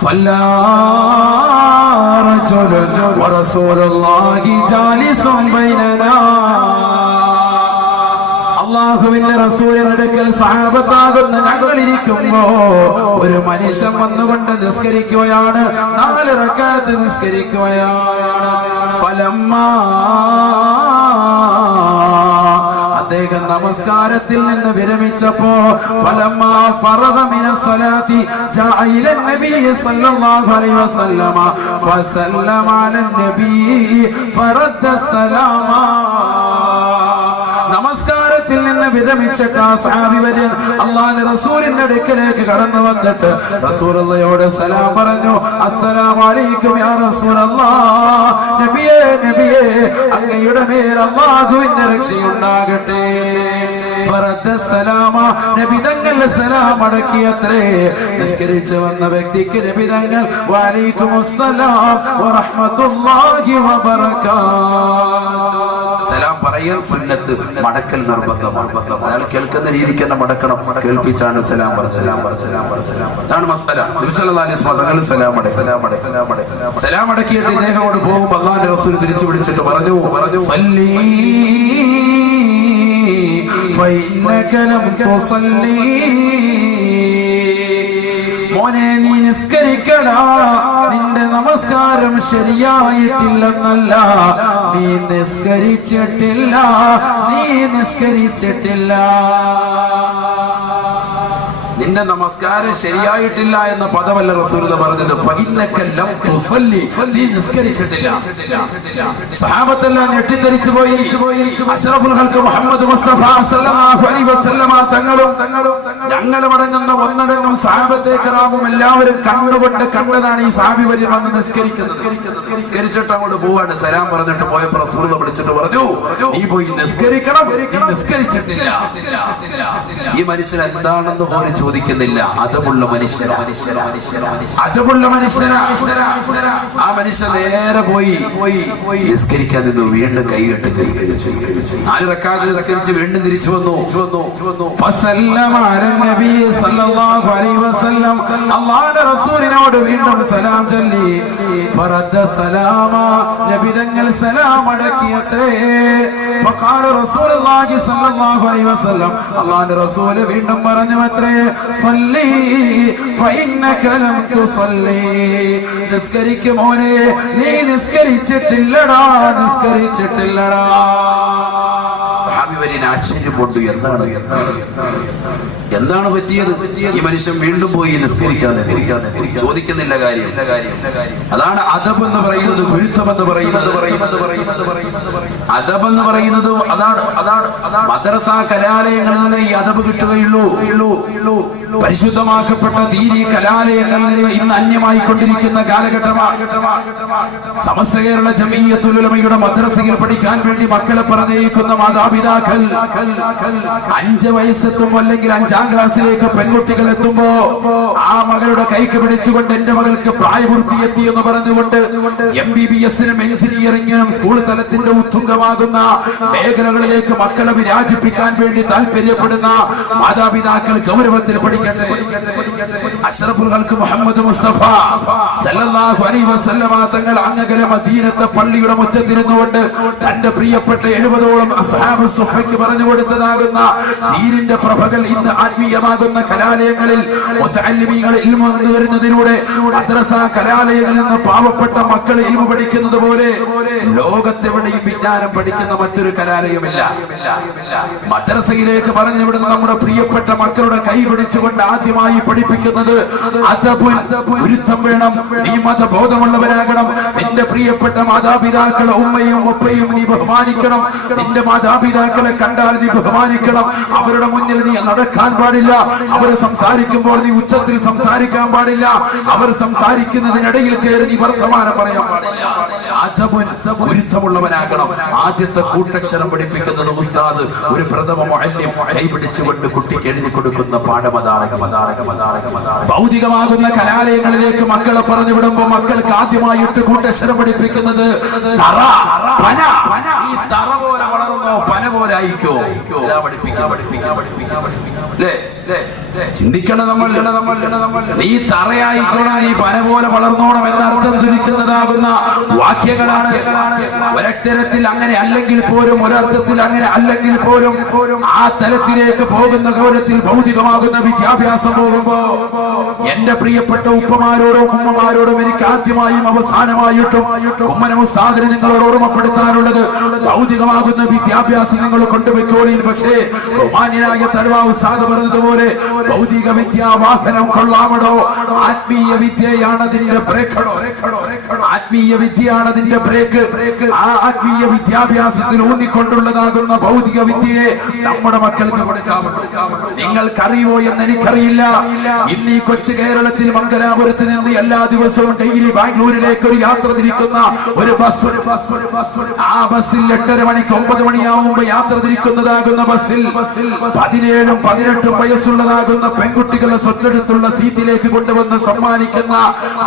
സല്ലല്ലാ റജുലുൻ വറസൂലുള്ളാഹി ജാലിസുൻ ബൈനനാ. അല്ലാഹുവിന്റെ റസൂലിന്റെ അടുക്കൽ സഹാബത്താകുന്ന ഞങ്ങൾ ഇരിക്കുമ്പോ ഒരു മനുഷ്യൻ വന്നുകൊണ്ട് നിസ്കരിക്കുകയാണ്. 4 റക്അത്ത് നിസ്കരിക്കുകയാണ്. ഫലമ്മാ അദ്ദേഹം നമസ്കാരത്തിൽ നിന്ന് വിരമിച്ചപ്പോ ഫലമ്മാ ഫറഗ മിനസ് സ്വലാത്തി ജാഅ ഇല നബി സല്ലല്ലാഹു അലൈഹി വസല്ലമ ഫസല്ലമ അലൻ നബി ഫറദ്ദ സലാമ. നമസ്കാരത്തിൽ നിന്ന് വിരമിച്ചിട്ട് ആ സഹാബി വര്യൻ അല്ലാഹുവിന്റെ റസൂലിന്റെ അടുക്കലേക്ക് കടന്നു വന്നിട്ട് റസൂലുള്ളാഹിയോട് സലാം പറഞ്ഞു. അസ്സലാമു അലൈക്കും യാ റസൂലല്ലാഹ്. നബിയേ നബിയേ അങ്ങയുടെ മേൽ അല്ലാഹുവിന്റെ രക്ഷയുണ്ടാകട്ടെ. ഫറദ്ദ സലാമ. നബി തങ്ങൾ സലാം അടക്കിയത്രേ. നിസ്കരിച്ചു വന്ന വ്യക്തിക്ക് നബി തങ്ങൾ വഅലൈക്കുമുസ്സലാം വറഹ്മത്തുള്ളാഹി വബറകാതുഹു. സലാം പറയൽ സുന്നത്ത്, മടക്കൽ നിർബന്ധമാണ്. അയാൾ കേൾക്കുന്ന രീതിക്ക് തന്നെ മടക്കണം. കേൾപ്പിച്ചാണ് സലാം പറ. അതാണ് മസ്അല. നബി സല്ലല്ലാഹു അലൈഹി വസല്ലം സലാം അടക്കിയിട്ട് ഇദ്ദേഹത്തോട് പോകുമ്പോൾ അല്ലാഹുവിന്റെ റസൂൽ തിരിച്ചു വിളിച്ചിട്ട് പറഞ്ഞു സല്ലി ഫഇന്നക ലം തുസല്ലി. മോനെ നീ നിസ്കരിക്കടാ, നിന്റെ നമസ്കാരം ശരിയായിട്ടില്ലെന്നല്ല, നീ നിസ്കരിച്ചിട്ടില്ല. നിന്റെ നമസ്കാരം ശരിയായിട്ടില്ല എന്ന പദമല്ല റസൂൽ പറഞ്ഞത്, ഫഇന്നക ലം തുസല്ലി, നീ നിസ്കരിച്ചിട്ടില്ല. സഹാബത്തെല്ലാം ഞെട്ടിത്തെറിച്ചു പോയി. അഷ്റഫുൽ ഖൽഖ് മുഹമ്മദ് മുസ്തഫ സല്ലല്ലാഹു അലൈഹി വസല്ലമ തങ്ങളും ഞങ്ങളും അടങ്ങുന്ന ഒന്നടങ്കം സഹാബത്തെ കിറാമും എല്ലാവരും കണ്ണുകൊണ്ട് കണ്ടതാണ് ഈ സഹാബി വരി വന്ന് നിസ്കരിക്കുന്നത്. നിസ്കരിച്ചിട്ട് അങ്ങോട്ട് പോവാണ്. സലാം പറഞ്ഞിട്ട് പോയപ്പോൾ റസൂൽ വിളിച്ചിട്ട് പറഞ്ഞു, നീ പോയി നിസ്കരിക്കണം, നീ നിസ്കരിച്ചിട്ടില്ല. ഈ മനുഷ്യൻ എന്താണെന്ന് പോലും ചോദിക്കുന്നില്ല. അതുള്ള മനുഷ്യനാ. ആ മനുഷ്യൻ നേരെ പോയി നിസ്കരിക്കാൻ നിന്നു. വീണ്ടും കൈകെട്ട് നിസ്കരിച്ചു. 4 റക്അത്ത് നിസ്കരിച്ച് വീണ്ടും തിരിച്ചു വന്നു. ഫസല്ലമ അലൻ നബി സല്ലല്ലാഹു അലൈഹി വസല്ലം, അല്ലാഹുവിന്റെ റസൂലിനോട് വീണ്ടും സലാം ചൊല്ലി. ഫറദ്ദ സലാമ, നബി തങ്ങൾ സലാം മടക്കിയത്രേ. ഫഖാല റസൂലുള്ളാഹി സല്ലല്ലാഹു അലൈഹി വസല്ലം, അല്ലാഹുവിന്റെ റസൂൽ വീണ്ടും പറഞ്ഞു അത്രേ, സല്ലി ഫഇന്നക ലം തുസല്ലി, നിസ്കരിക്ക് മോനെ, നീ നിസ്കരിച്ചിട്ടില്ലടാ, നിസ്കരിച്ചിട്ടില്ലടാ. സഹാബി വരിന് ആശ്ചര്യം കൊണ്ടു. എന്താണ് പറ്റിയത്? ഈ മനുഷ്യൻ വീണ്ടും പോയി നിസ്കരിക്കാതെ ചോദിക്കുന്നില്ല കാര്യം. അതാണ് അദബ് എന്ന് പറയുന്നത്, ഗുരുത്വം എന്ന് പറയുന്നത്. അദബ് എന്ന് പറയുന്നത് അതാണ്. മദ്രസ കലാലയങ്ങളിൽ നിന്ന് ഈ അദബ് കിട്ടുകയുള്ളൂ. പരിശുദ്ധമാക്കപ്പെട്ട ദീനി കലാലയങ്ങളിൽ നിന്ന് ഇന്ന് അന്യമായി കൊണ്ടിരിക്കുന്ന കാലഘട്ടമാണ്. സമസ്ത കേരള ജമീയത്തുൽ ഉലമയുടെ മദ്രസയിൽ പഠിക്കാൻ വേണ്ടി മക്കളെ പറഞ്ഞേക്കുന്ന മാതാപിതാക്കൾ 5 വയസ്സെത്തുമ്പോ അല്ലെങ്കിൽ 5ാം ക്ലാസ്സിലേക്ക് പെൺകുട്ടികൾ എത്തുമ്പോ ആ മകളുടെ കൈക്ക് പിടിച്ചുകൊണ്ട് എന്റെ മകൾക്ക് പ്രായപൂർത്തി എത്തി എന്ന് പറഞ്ഞുകൊണ്ട് MBBS-നും എഞ്ചിനീയറിംഗിനും സ്കൂൾ തലത്തിന്റെ ഉത്തുംഗമാകുന്ന മേഖലകളിലേക്ക് മക്കളെ വിരാജിപ്പിക്കാൻ വേണ്ടി താല്പര്യപ്പെടുന്ന മാതാപിതാക്കൾ ഗൗരവത്തിൽ പഠിക്കട്ടെ. അഷ്റഫുൽ ഖൽഖ് മുഹമ്മദ് മുസ്തഫ സല്ലല്ലാഹു അലൈഹി വസല്ലമ തങ്ങൾ അങ്ങകലെ മദീനത്തെ പള്ളിയുടെ മുറ്റത്തിരുന്നുകൊണ്ട് തന്റെ പ്രിയപ്പെട്ട 70ഓളം അസ്ഹാബ് സുഫയ്ക്ക് പറഞ്ഞു കൊടുത്തതാകുന്ന ദീനിന്റെ പ്രഭകൾ ഇന്ന് ആത്മീയമാകുന്ന കലാലയങ്ങളിൽ മുതഅല്ലിമീങ്ങൾ ഇൽമു വരുന്നതിലൂടെ മദ്രസ കലാലയങ്ങളിൽ നിന്ന് പാവപ്പെട്ട മക്കൾ ഇൽമു പഠിക്കുന്നത് പോലെ ലോകത്തെവിടെയും വിജ്ഞാനം പഠിക്കുന്ന മറ്റൊരു കലാലയമില്ല. മദ്രസയിലേക്ക് പറഞ്ഞു വിടുന്ന നമ്മുടെ പ്രിയപ്പെട്ട മക്കളുടെ കൈ പിടിച്ചുകൊണ്ട് ആദ്യമായി പഠിപ്പിക്കുന്നത് ഗുരുത്വം വേണം. നീ മതബോധമുള്ളവരാകണം. നിന്റെ പ്രിയപ്പെട്ട മാതാപിതാക്കളെ ഉമ്മയും ഉപ്പയും നീ ബഹുമാനിക്കണം. നിന്റെ മാതാപിതാക്കളെ കണ്ടാൽ നീ ബഹുമാനിക്കണം. അവരുടെ മുന്നിൽ നീ നടക്കാൻ പാടില്ല. അവർ സംസാരിക്കുമ്പോൾ നീ ഉച്ചത്തിൽ സംസാരിക്കാൻ പാടില്ല. അവർ സംസാരിക്കുന്നതിനിടയിൽ കയറി നീ വർത്തമാനം പറയാൻ പാടില്ല. ഗുരുത്വമുള്ളവനാകണം. ആദ്യത്തെ കൂട്ടക്ഷരം പഠിപ്പിക്കുന്നത് ഉസ്താദ്, ഒരു പ്രഥമ മുഅല്ലിം കൈപിടിച്ചുകൊണ്ട് കുട്ടിക്ക് എഴുതി കൊടുക്കുന്ന പാഠം അതാണ്. ഭൗതികമാകുന്ന കലാലയങ്ങളിലേക്ക് മക്കളെ പറഞ്ഞു വിടുമ്പോ മക്കൾക്ക് ആദ്യമായിട്ട് കൂട്ടക്ഷരം പഠിപ്പിക്കുന്നത് തറ, പന. ഈ തറ പോലെ വളർന്നോ പന പോലെ ആയിക്കോ ചിന്തിക്കണം നമ്മൾ. നീ തറയായിക്കോണം, നീ പന പോലെ വളർന്നോണം എന്നർത്ഥം ധരിക്കുന്നതാകുന്ന വാക്യങ്ങളാണ്. ഒരക്ഷരത്തിൽ അങ്ങനെ അല്ലെങ്കിൽ പോലും, ഒരർത്ഥത്തിൽ അങ്ങനെ അല്ലെങ്കിൽ പോലും ആ തലത്തിലേക്ക് പോകുന്ന ഗൗരവത്തിൽ ഭൗതികമാകുന്ന വിദ്യാഭ്യാസം പോകുമ്പോ എന്റെ പ്രിയപ്പെട്ട ഉപ്പമാരോടും ഉമ്മമാരോടും എനിക്ക് ആദ്യമായും അവസാനമായിട്ടും ഉമ്മനും ഉസ്താദിനെ നിങ്ങളോട് ഓർമ്മപ്പെടുത്താനുള്ളത്, ഭൗതികമാകുന്ന വിദ്യാഭ്യാസം നിങ്ങൾ കൊണ്ടുപോയിക്കോളിൽ. പക്ഷേ ബഹുമാന്യനായ തൽവാ ഉസ്താദ് പറഞ്ഞതുപോലെ ഭൗതിക വിദ്യാവാഹനം കൊള്ളാമടോ, ആത്മീയ വിദ്യയാണ് അതിന്റെ ബ്രേക്കടോ. ആത്മീയ വിദ്യയാണ് അതിന്റെ ബ്രേക്ക്. ആ ആത്മീയ വിദ്യാഭ്യാസത്തിൽ ഊന്നിക്കൊണ്ടുള്ളതാകുന്ന ഭൗതിക വിദ്യയെ നമ്മുടെ മക്കൾക്ക് കൊടുക്കാമോ? നിങ്ങൾക്കറിയോ എന്ന് എനിക്കറിയില്ല. ഇന്ന് ഈ കൊച്ചു കേരളത്തിൽ മംഗലാപുരത്ത് നിന്ന് എല്ലാ ദിവസവും ഡെയിലി ബാംഗ്ലൂരിലേക്ക് ഒരു യാത്ര തിരിക്കുന്ന ഒരു ബസ്. ആ ബസ്സിൽ 8:30 മണിക്ക് 9 മണിയാവുമ്പോ യാത്ര തിരിക്കുന്നതാകുന്ന ബസ്സിൽ 17ഉം 18ഉം വയസ്സുള്ളതാകുന്ന പെൺകുട്ടികളെ സ്വന്തടുത്തുള്ള സീറ്റിലേക്ക് കൊണ്ടുവന്ന് സമ്മാനിക്കുന്ന,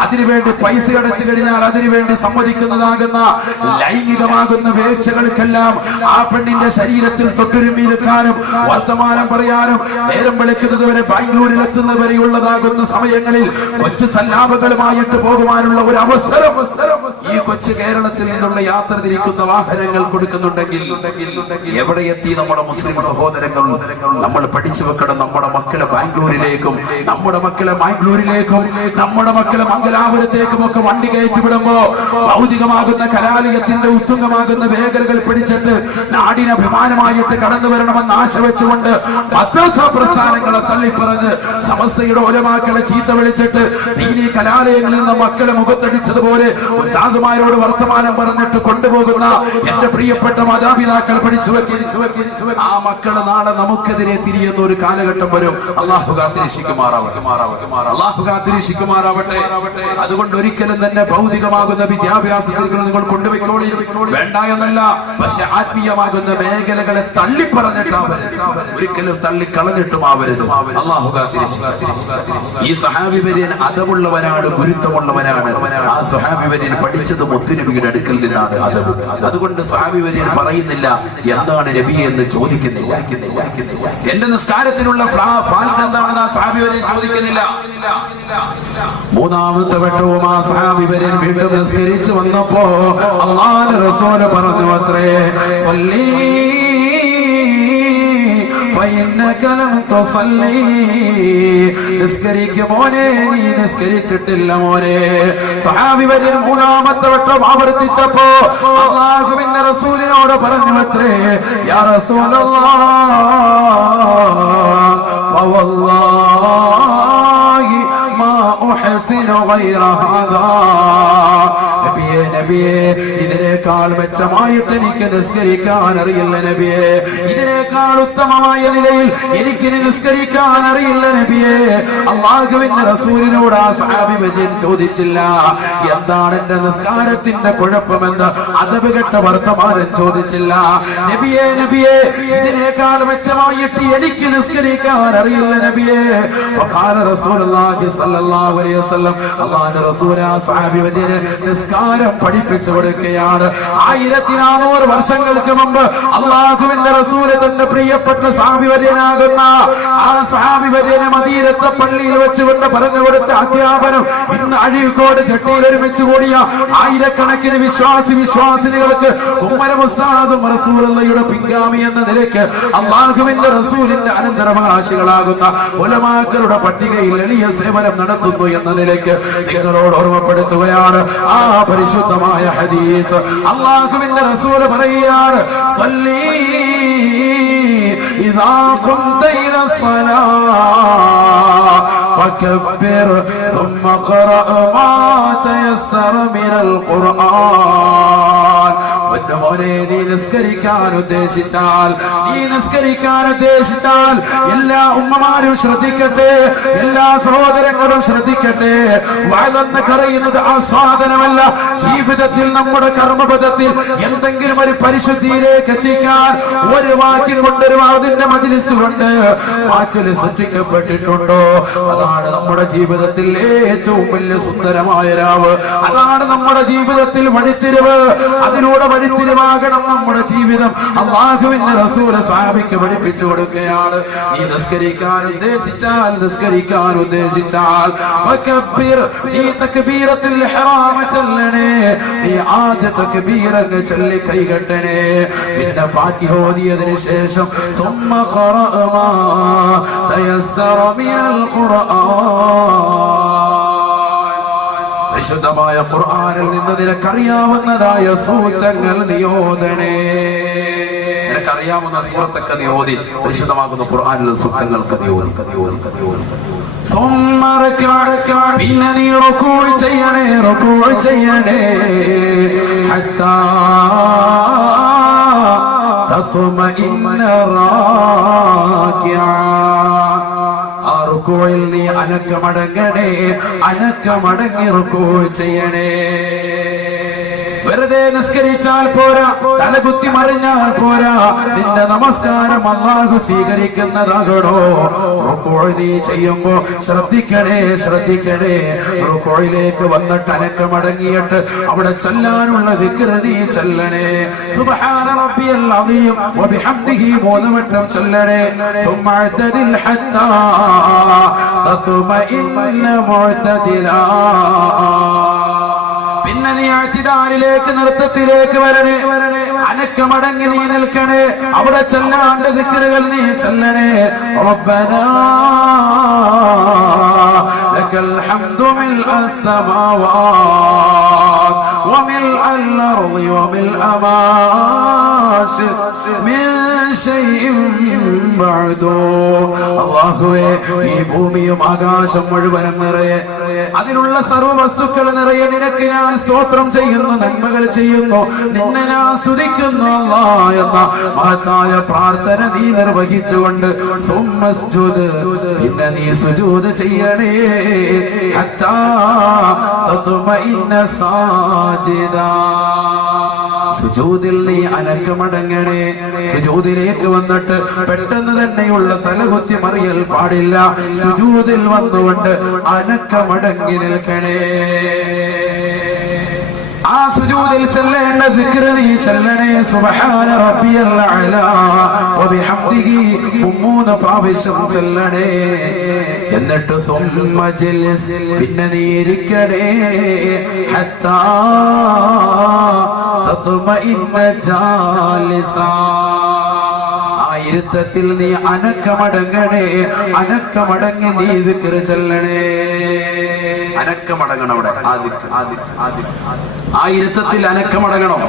അതിനുവേണ്ടി പൈസ അടച്ചു കഴിഞ്ഞാൽ അതിനുവേണ്ടി സമ്മതിക്കുന്നതാകുന്ന ലൈംഗികമാകുന്ന വേഴ്ചകൾക്കെല്ലാം ആ പെണ്ണിന്റെ ശരീരത്തിൽ തൊട്ടുരുമ്മിയിരിക്കാനും വർത്തമാനം പറയാനും നേരം വെളുക്കുന്നത് വരെ ബാംഗ്ലൂരിൽ എത്തുന്നത് വരെയുള്ളതാകുന്ന സമയങ്ങളിൽ കൊച്ചു സല്ലാപങ്ങളുമായിട്ട് പോകുവാനുള്ള ഒരു അവസരം ഈ കൊച്ചു കേരളത്തിൽ നിന്നുള്ള യാത്ര തിരിക്കുന്ന വാഹനങ്ങൾ കൊടുക്കുന്നുണ്ടെങ്കിൽ എവിടെ എത്തി നമ്മുടെ മുസ്ലിം സഹോദരങ്ങൾ? നമ്മൾ പഠിച്ചു വെക്കണം. നമ്മുടെ മക്കളെ ബാംഗ്ലൂരിലേക്കും നമ്മുടെ മക്കളെ മംഗലാപുരത്തേക്കും ഒക്കെ വണ്ടി കയറ്റി വിടുമ്പോൾ രൂപപ്പെടുമ്പോ ഭൗതികമാകുന്ന കലാലയത്തിന്റെ ഉത്തുംഗമാകുന്ന മേഖലകൾ പിടിച്ചിട്ട് നാടിന് അഭിമാനമായിട്ട് കടന്നു വരണമെന്ന് ആശ വെച്ചുകൊണ്ട് മദ്രസ പ്രസ്ഥാനങ്ങളെ തള്ളിപ്പറഞ്ഞ് സമസ്തയുടെ ഉലമാക്കളെ ചീത്ത വിളിച്ചിട്ട് ദീനീ കലാലയങ്ങളിൽ നിന്ന് മക്കളെ മുഖത്തടിച്ചതുപോലെ ഉസ്താദുമാരോട് വർത്തമാനം പറഞ്ഞിട്ട് കൊണ്ടുപോകുന്ന എന്റെ പ്രിയപ്പെട്ട മാതാപിതാക്കൾ പഠിച്ചു വെക്കി ആ മക്കള് നാളെ നമുക്കെതിരെ തിരിയുന്ന ഒരു കാലഘട്ടം വരും. അള്ളാഹു കാത്തിരക്ഷിക്കുമാറാവട്ടെ. അതുകൊണ്ട് ഒരിക്കലും തന്നെ ഭൗതികമാകുന്ന വിദ്യാഭ്യാസത്തിൽ നിങ്ങൾ കൊണ്ടുപോയിക്കോളി, വേണ്ട എന്നല്ല. പക്ഷെ ആത്മീയമാകുന്ന മേഖലകളെ തള്ളിപ്പറഞ്ഞിട്ടാവരുത്, ഒരിക്കലും തള്ളിക്കളഞ്ഞിട്ടും ആവരുത്. അള്ളാഹു കാത്തിരക്ഷിക്കും. ഈ സഹാബി വര്യൻ അതവുള്ളവനാണ്, ഗുരുത്വമുള്ളവനാണ്. ആ സഹാബി വര്യൻ പഠിച്ചത് മുത്തുനബിയുടെ അടുക്കൽ നിന്നാണ് അതവ്. അതുകൊണ്ട് സഹാബി വര്യൻ പറയുന്നില്ല എന്താണ് നബിയെ എന്ന് ചോദിക്കുന്നില്ല. എന്റെ നിസ്കാരത്തിനുള്ള ഫാൽക്ക് എന്താണെന്ന് ആ സഹാബി വര്യൻ ചോദിക്കുന്നില്ല. മൂന്നാമത്തെ വട്ടവും ആ സഹാബി വര്യൻ വീണ്ടും നിസ്കരിച്ചു വന്നപ്പോ അല്ലാഹുവിന്റെ റസൂൽ പറഞ്ഞു അത്രേ, സല്ലി നിസ്കരിക്കും മോനെ, നീ നിസ്കരിച്ചിട്ടില്ല മോനെ. സഹാബി വര്യൻ മൂന്നാമത്തെ വട്ടം ആവർത്തിച്ചപ്പോ അല്ലാഹുവിന്റെ റസൂലിനോട് പറഞ്ഞു അത്രേ, യാ റസൂലല്ലാഹ് ഫവല്ലാഹി മാ ഉഹ്സിനു ഗൈറ ഹാദാ. നബിയെ, ഇതിനേക്കാൾ മെച്ചമായിട്ട് എനിക്ക് നിസ്കരിക്കാൻ അറിയില്ല നബിയെ. ഇതിനേക്കാൾ ഉത്തമമായ നിലയിൽ എനിക്ക് നിസ്കരിക്കാൻ അറിയില്ല നബിയെ. അല്ലാഹുവിന്റെ റസൂലിനോട് ആ സഹാബി വര്യൻ ചോദിച്ചില്ല എന്താണ് എന്റെ നിസ്കാരത്തിന്റെ കുഴപ്പമെന്ന്. അദബ് കെട്ട വർത്തമാനം ചോദിച്ചില്ല. നബിയെ, ഇതിനേക്കാൾ മെച്ചമായിട്ട് എനിക്ക് നിസ്കരിക്കാൻ അറിയില്ല നബിയെ. ഫഖാല റസൂലുള്ളാഹി സ്വല്ലല്ലാഹു അലൈഹി വസല്ലം, അല്ലാഹുവിന്റെ റസൂൽ ആ സഹാബി വര്യനെ നിസ്കാരം പഠിപ്പിച്ചു കൊടുക്കുകയാണ്. 1400 വർഷങ്ങൾക്ക് മുമ്പ് അല്ലാഹുവിന്റെ റസൂല് തന്റെ പ്രിയപ്പെട്ട സഹാബി വര്യനാകുന്ന ആ സഹാബി വര്യനെ മദീനത്തെ പള്ളിയിൽ വെച്ചുകൊണ്ട് പറഞ്ഞു കൊടുത്ത അധ്യാപനം ഇന്ന് അഴീക്കോട് ജട്ടിയിൽ ഒരുമിച്ച് കൂടിയ ആയിരക്കണക്കിന് വിശ്വാസിനികൾക്ക് ഉമ്മര ഉസ്താദും റസൂലുള്ളാഹിയുടെ പിൻഗാമി എന്ന നിലയ്ക്ക് അല്ലാഹുവിന്റെ റസൂലിന്റെ അനന്തരാവകാശികളാകുന്ന ഉലമാക്കളുടെ പട്ടികയിൽ എളിയ സേവനം നടത്തുന്നു എന്ന നിലയ്ക്ക് നിങ്ങളോട് ഓർമ്മപ്പെടുത്തുകയാണ് ആ പരിശുദ്ധമായ ഹദീസ്. അല്ലാഹുവിന്റെ റസൂൽ പറയുകയാണ്, സല്ലി ഇദാ ഖുംത ഇലാ സ്വലാ ഫകബ്ബിർ ثم قرأ ما تيسر من القرآن. മോനെ, നീ നിസ്കരിക്കാൻ ഉദ്ദേശിച്ചാൽ എല്ലാ ഉമ്മമാരും ശ്രദ്ധിക്കട്ടെ, എല്ലാ സഹോദരങ്ങളും ശ്രദ്ധിക്കട്ടെ. വഅലെന്ന് പറയുന്നത് ആസ്വാദനമല്ല. ജീവിതത്തിൽ നമ്മുടെ കർമ്മപഥത്തിൽ എന്തെങ്കിലും ഒരു പരിശുദ്ധിയിലേക്ക് എത്തിക്കാൻ ഒരു വാക്കിൽ കൊണ്ട്, ഒരു വാദിന്റെ മജ്‌ലിസ് കൊണ്ട് മാറ്റൽ സൃഷ്ടിക്കപ്പെട്ടിട്ടുണ്ടോ? അതാണ് നമ്മുടെ ജീവിതത്തിൽ ഏറ്റവും വലിയ സുന്ദരമായ രാവ്. അതാണ് നമ്മുടെ ജീവിതത്തിൽ വഴിത്തിരിവ്. അതിലൂടെ വഴിത്തിരിവാകണം നമ്മുടെ ജീവിതം. അല്ലാഹുവിന്റെ റസൂൽ സഹാബിക്ക് പഠിപ്പിച്ചു കൊടുക്കുകയാണ്. നീ നിസ്കരിക്കാൻ ഉദ്ദേശിച്ചാൽ ഫകബ്ബിർ, നീ തക്ബീറത്തുൽ ഇഹ്റാം ചൊല്ലണേ. നീ ആദ്യ തക്ബീർ അങ്ങ് ചൊല്ലി കൈകെട്ടണേ. പിന്നെ ഫാത്തിഹ ഓതിയതിനു ശേഷം ثم قرأ ما تيسر من القرآن. പരിശുദ്ധമായ ഖുർആനിൽ നിന്ന് നിനക്കറിയാവുന്നതായ സൂക്തങ്ങൾ നിയോദനേ. നിനക്കറിയാവുന്ന സൂറത്തൊക്കെ നിയോദി. പരിശുദ്ധമാകുന്ന ഖുർആനിലെ സൂക്തങ്ങൾക്ക് നിയോദി. പിന്നെ നീ റുകൂ ചെയ്യണേ ഹത്താ തത്മഇന്ന റാകിഅ. ആ റുകൂയിൽ നീ അനക്കമടങ്ങി റുകൂ ചെയ്യണേ. വെറുതെ നിസ്കരിച്ചാൽ പോരാ, തലകുത്തി മറിഞ്ഞാൽ പോരാ. നിന്റെ നമസ്കാരം അല്ലാഹു സ്വീകരിക്കുന്നതാകണോ. റുകൂ നീ ചെയ്യുമ്പോ ശ്രദ്ധിക്കണേ. റുകൂയിലേക്ക് വന്നിട്ട് അനക്കമടങ്ങിയിട്ട് അവിടെ ചൊല്ലാനുള്ള ദിക്ർ നീ ചൊല്ലണേ. സുബ്ഹാന റബ്ബിയൽ അദീം വബിഹംദിഹി 3 വട്ടം ചൊല്ലണേ. ثم اعتدل حتى تطمئن معتدلا. പിന്നെ നീ അഅ്തിദാലിലേക്ക്, നൃത്തത്തിലേക്ക് വരണേ. അനക്കമടങ്ങി നീ നിൽക്കണേ. അവിടെ ചൊല്ലാണ്ട് ദിക്റുകൾ നീ ചൊല്ലണേ. റബ്ബനാ ലക്കൽ ഹംദു മിൽഅ السماوات وملء الأرض وملء ما شئت من شيء بعد. അല്ലാഹുവേ, ഈ ഭൂമിയും ആകാശം മുഴുവനും നിറയെ അതിലുള്ള സർവ്വ വസ്തുക്കൾ നിറയെ നിനക്ക് ഞാൻ സ്തോത്രം ചെയ്യുന്നു, നന്മകൾ ചെയ്യുന്നു, നിന്നെ ഞാൻ സ്തുതിക്കുന്നു അല്ലാഹ് എന്ന മഹത്തായ പ്രാർത്ഥന നീ നിർവഹിച്ചുകൊണ്ട് സുമ്മസ്ജുദ്, പിന്നെ നീ സുജൂദ് ചെയ്യണേ, ഹത്താ തത്മഇന്ന സാജിദാ, സുജൂദിൽ നീ അനക്കമടങ്ങണേ. സുജൂദിലേക്ക് വന്നിട്ട് പെട്ടെന്ന് തന്നെയുള്ള തലകുത്തി മറിയൽ പാടില്ല. സുജൂദിൽ വന്നുകൊണ്ട് അനക്കമടങ്ങി നിൽക്കണേ. ആ സുജൂദിൽ ചൊല്ലേണ്ട ദിക്ർ നീ ചൊല്ലണേ. സുബ്ഹാന റബ്ബിയൽ അഅ്ലാ വബിഹംദിഹി 3 പ്രാവശ്യം ചൊല്ലണേ. എന്നിട്ട് സുമ്മ ജൽസ്, പിന്നെ നീ ഇരിക്കണേ, ഹത്താ തത്മഇന്ന ജാലിസാ, ആ ഇരുത്തത്തിൽ നീ അനക്കമടങ്ങണേ. അനക്കമടങ്ങി നീ ദിക്ർ ചൊല്ലണേ. അനക്കമടങ്ങണം. അവിടെ ആ ഇരുത്തത്തിൽ അനക്കമടങ്ങണം.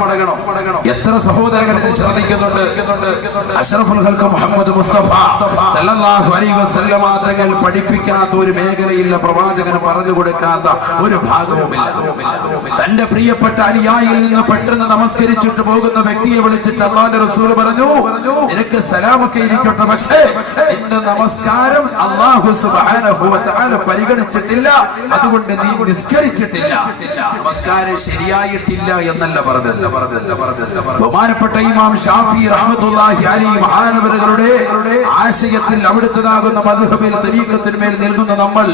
എത്ര സഹോദരങ്ങൾ ഇത് ശ്രദ്ധിക്കുന്നുണ്ട്. അഷ്റഫുൽ ഖൽഖ് മുഹമ്മദ് മുസ്തഫ സല്ലല്ലാഹു അലൈഹി വസല്ലമ തങ്ങൾ പഠിപ്പിക്കാത്ത ഒരു മേഖലയില്ല, പ്രവാചകന് പറഞ്ഞു കൊടുക്കാത്ത ഒരു ഭാഗവുമില്ല. തന്റെ പ്രിയപ്പെട്ട അനുയായിയിൽ നിന്ന് പെട്ടെന്ന് നമസ്കരിച്ചിട്ട് പോകുന്ന വ്യക്തിയെ വിളിച്ചിട്ട് അല്ലാഹുവിന്റെ റസൂൽ പറഞ്ഞു, നിനക്ക് സലാമൊക്കെ ഇരിക്കട്ടെ, പക്ഷേ നിന്റെ നമസ്കാരം അല്ലാഹു സുബ്ഹാനഹു വ തആല പരിഗണിച്ചിട്ടില്ല, അതുകൊണ്ട് നീ നിസ്കരിച്ചിട്ടില്ല, നമസ്കാരം ശരിയായിട്ടില്ല എന്നല്ല പറഞ്ഞത്. ബഹുമാനപ്പെട്ട ഇമാം ഷാഫി റഹ്മത്തുള്ളാഹി അലൈഹി മഹാനവറുകളുടെ ആശയത്തിൽ അവിടുത്തതാകുന്ന മദ്ഹബിൽ തരീഖത്തിന്മേൽ നിൽക്കുന്ന നമ്മൾ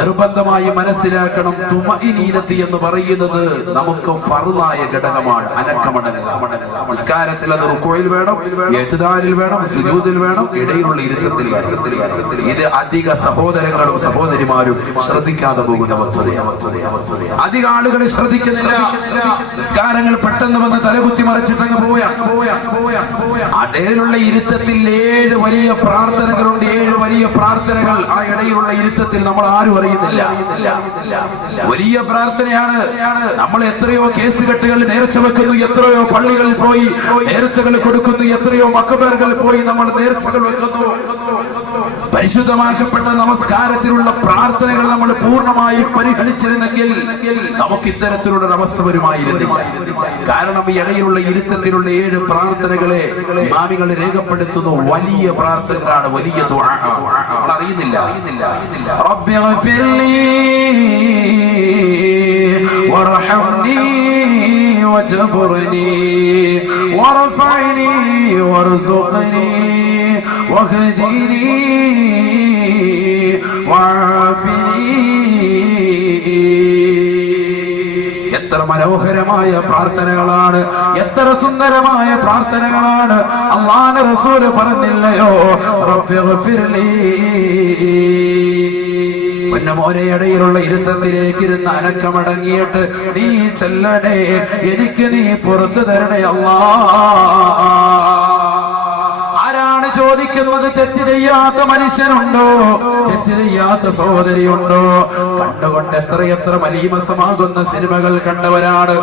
നിർബന്ധമായി മനസ്സിലാക്കണം, തുമഇനീനത്ത് എന്ന് പറയുന്നത് നമുക്ക് ഫർളായ ഘടകമാണ്. അനക്കമടങ്ങുക. നമസ്കാരത്തിൽ അത് റുക്കൂഇൽ വേണം, ഇഅ്തിദാലിൽ വേണം, സുജൂദിൽ വേണം, ഇടയിലുള്ള ഇരുത്തത്തിൽ വേണം. ഇത് അധിക സഹോദരങ്ങളും സഹോദരിമാരും ശ്രദ്ധിക്കാതെ പോകുന്ന വസ്തുതയാണ്. അധിക ആളുകൾ ശ്രദ്ധിക്കുന്നില്ല. നിസ്കാരങ്ങൾ പെട്ടെന്ന് വന്ന് തലകുത്തി മറിച്ചിട്ടങ്ങ് പോയാ. ഇടയിലുള്ള ഇരുത്തത്തിൽ 7 വലിയ പ്രാർത്ഥനകളുണ്ട്. 7 വലിയ പ്രാർത്ഥനകൾ ആ ഇടയിലുള്ള ഇരുത്തത്തിൽ നമ്മൾ ആരും അറിയുന്നില്ല. വലിയ പ്രാർത്ഥനയാണ്. നമ്മൾ എത്രയോ കേസ് കെട്ടുകൾ നേർച്ച വെക്കുന്നു, എത്രയോ പള്ളികളിൽ പോയി നേർച്ചകൾ കൊടുക്കുന്നു, എത്രയോ മക്കബറുകളിൽ പോയി നമ്മൾ നേർച്ചകൾ വെക്കുന്നു. പരിശുദ്ധമാക്കപ്പെട്ട നമസ്കാരത്തിലുള്ള പ്രാർത്ഥനകൾ നമ്മൾ പൂർണ്ണമായി പരിഗണിച്ചിരുന്നെങ്കിൽ നമുക്ക് ഇത്തരത്തിലുള്ള അവസ്ഥ വരുമായിരുന്നു. കാരണം ഈ ഇടയിലുള്ള ഇരുത്തത്തിലുള്ള 7 പ്രാർത്ഥനകളെ ഇമാമികൾ രേഖപ്പെടുത്തുന്നു. വലിയ പ്രാർത്ഥനകളാണ്, വലിയ ദുആ. നമ്മൾ അറിയുന്നില്ല. റബ്ബി ഗഫിർലി വർഹംനി വജ്ബർനി വർഫഅനി വർസുഖ്നി വഹ്ദിനി വഅഫിനി. എത്ര മനോഹരമായ പ്രാർത്ഥനകളാണ്, എത്ര സുന്ദരമായ പ്രാർത്ഥനകളാണ്. അല്ലാഹുവിന്റെ റസൂൽ പറഞ്ഞില്ലയോ, റബ്ബി ഗഫിർലി. മോനെ, ഇടയിലുള്ള ഇരുത്തത്തിലേക്ക് ഇരുന്ന് അനക്കമടങ്ങിയിട്ട് നീ ചെല്ലണേ, എനിക്ക് നീ പുറത്തു തരണേ അല്ലാഹ്. ചോദിക്കുന്നത് തെറ്റ് ചെയ്യാത്ത മനുഷ്യനുണ്ടോ? തെറ്റ് ചെയ്യാത്ത സഹോദരിയുണ്ടോ? കണ്ടുകൊണ്ട് എത്രയെത്ര മലീമസമാകുന്ന സിനിമകൾ കണ്ടവരാണ്.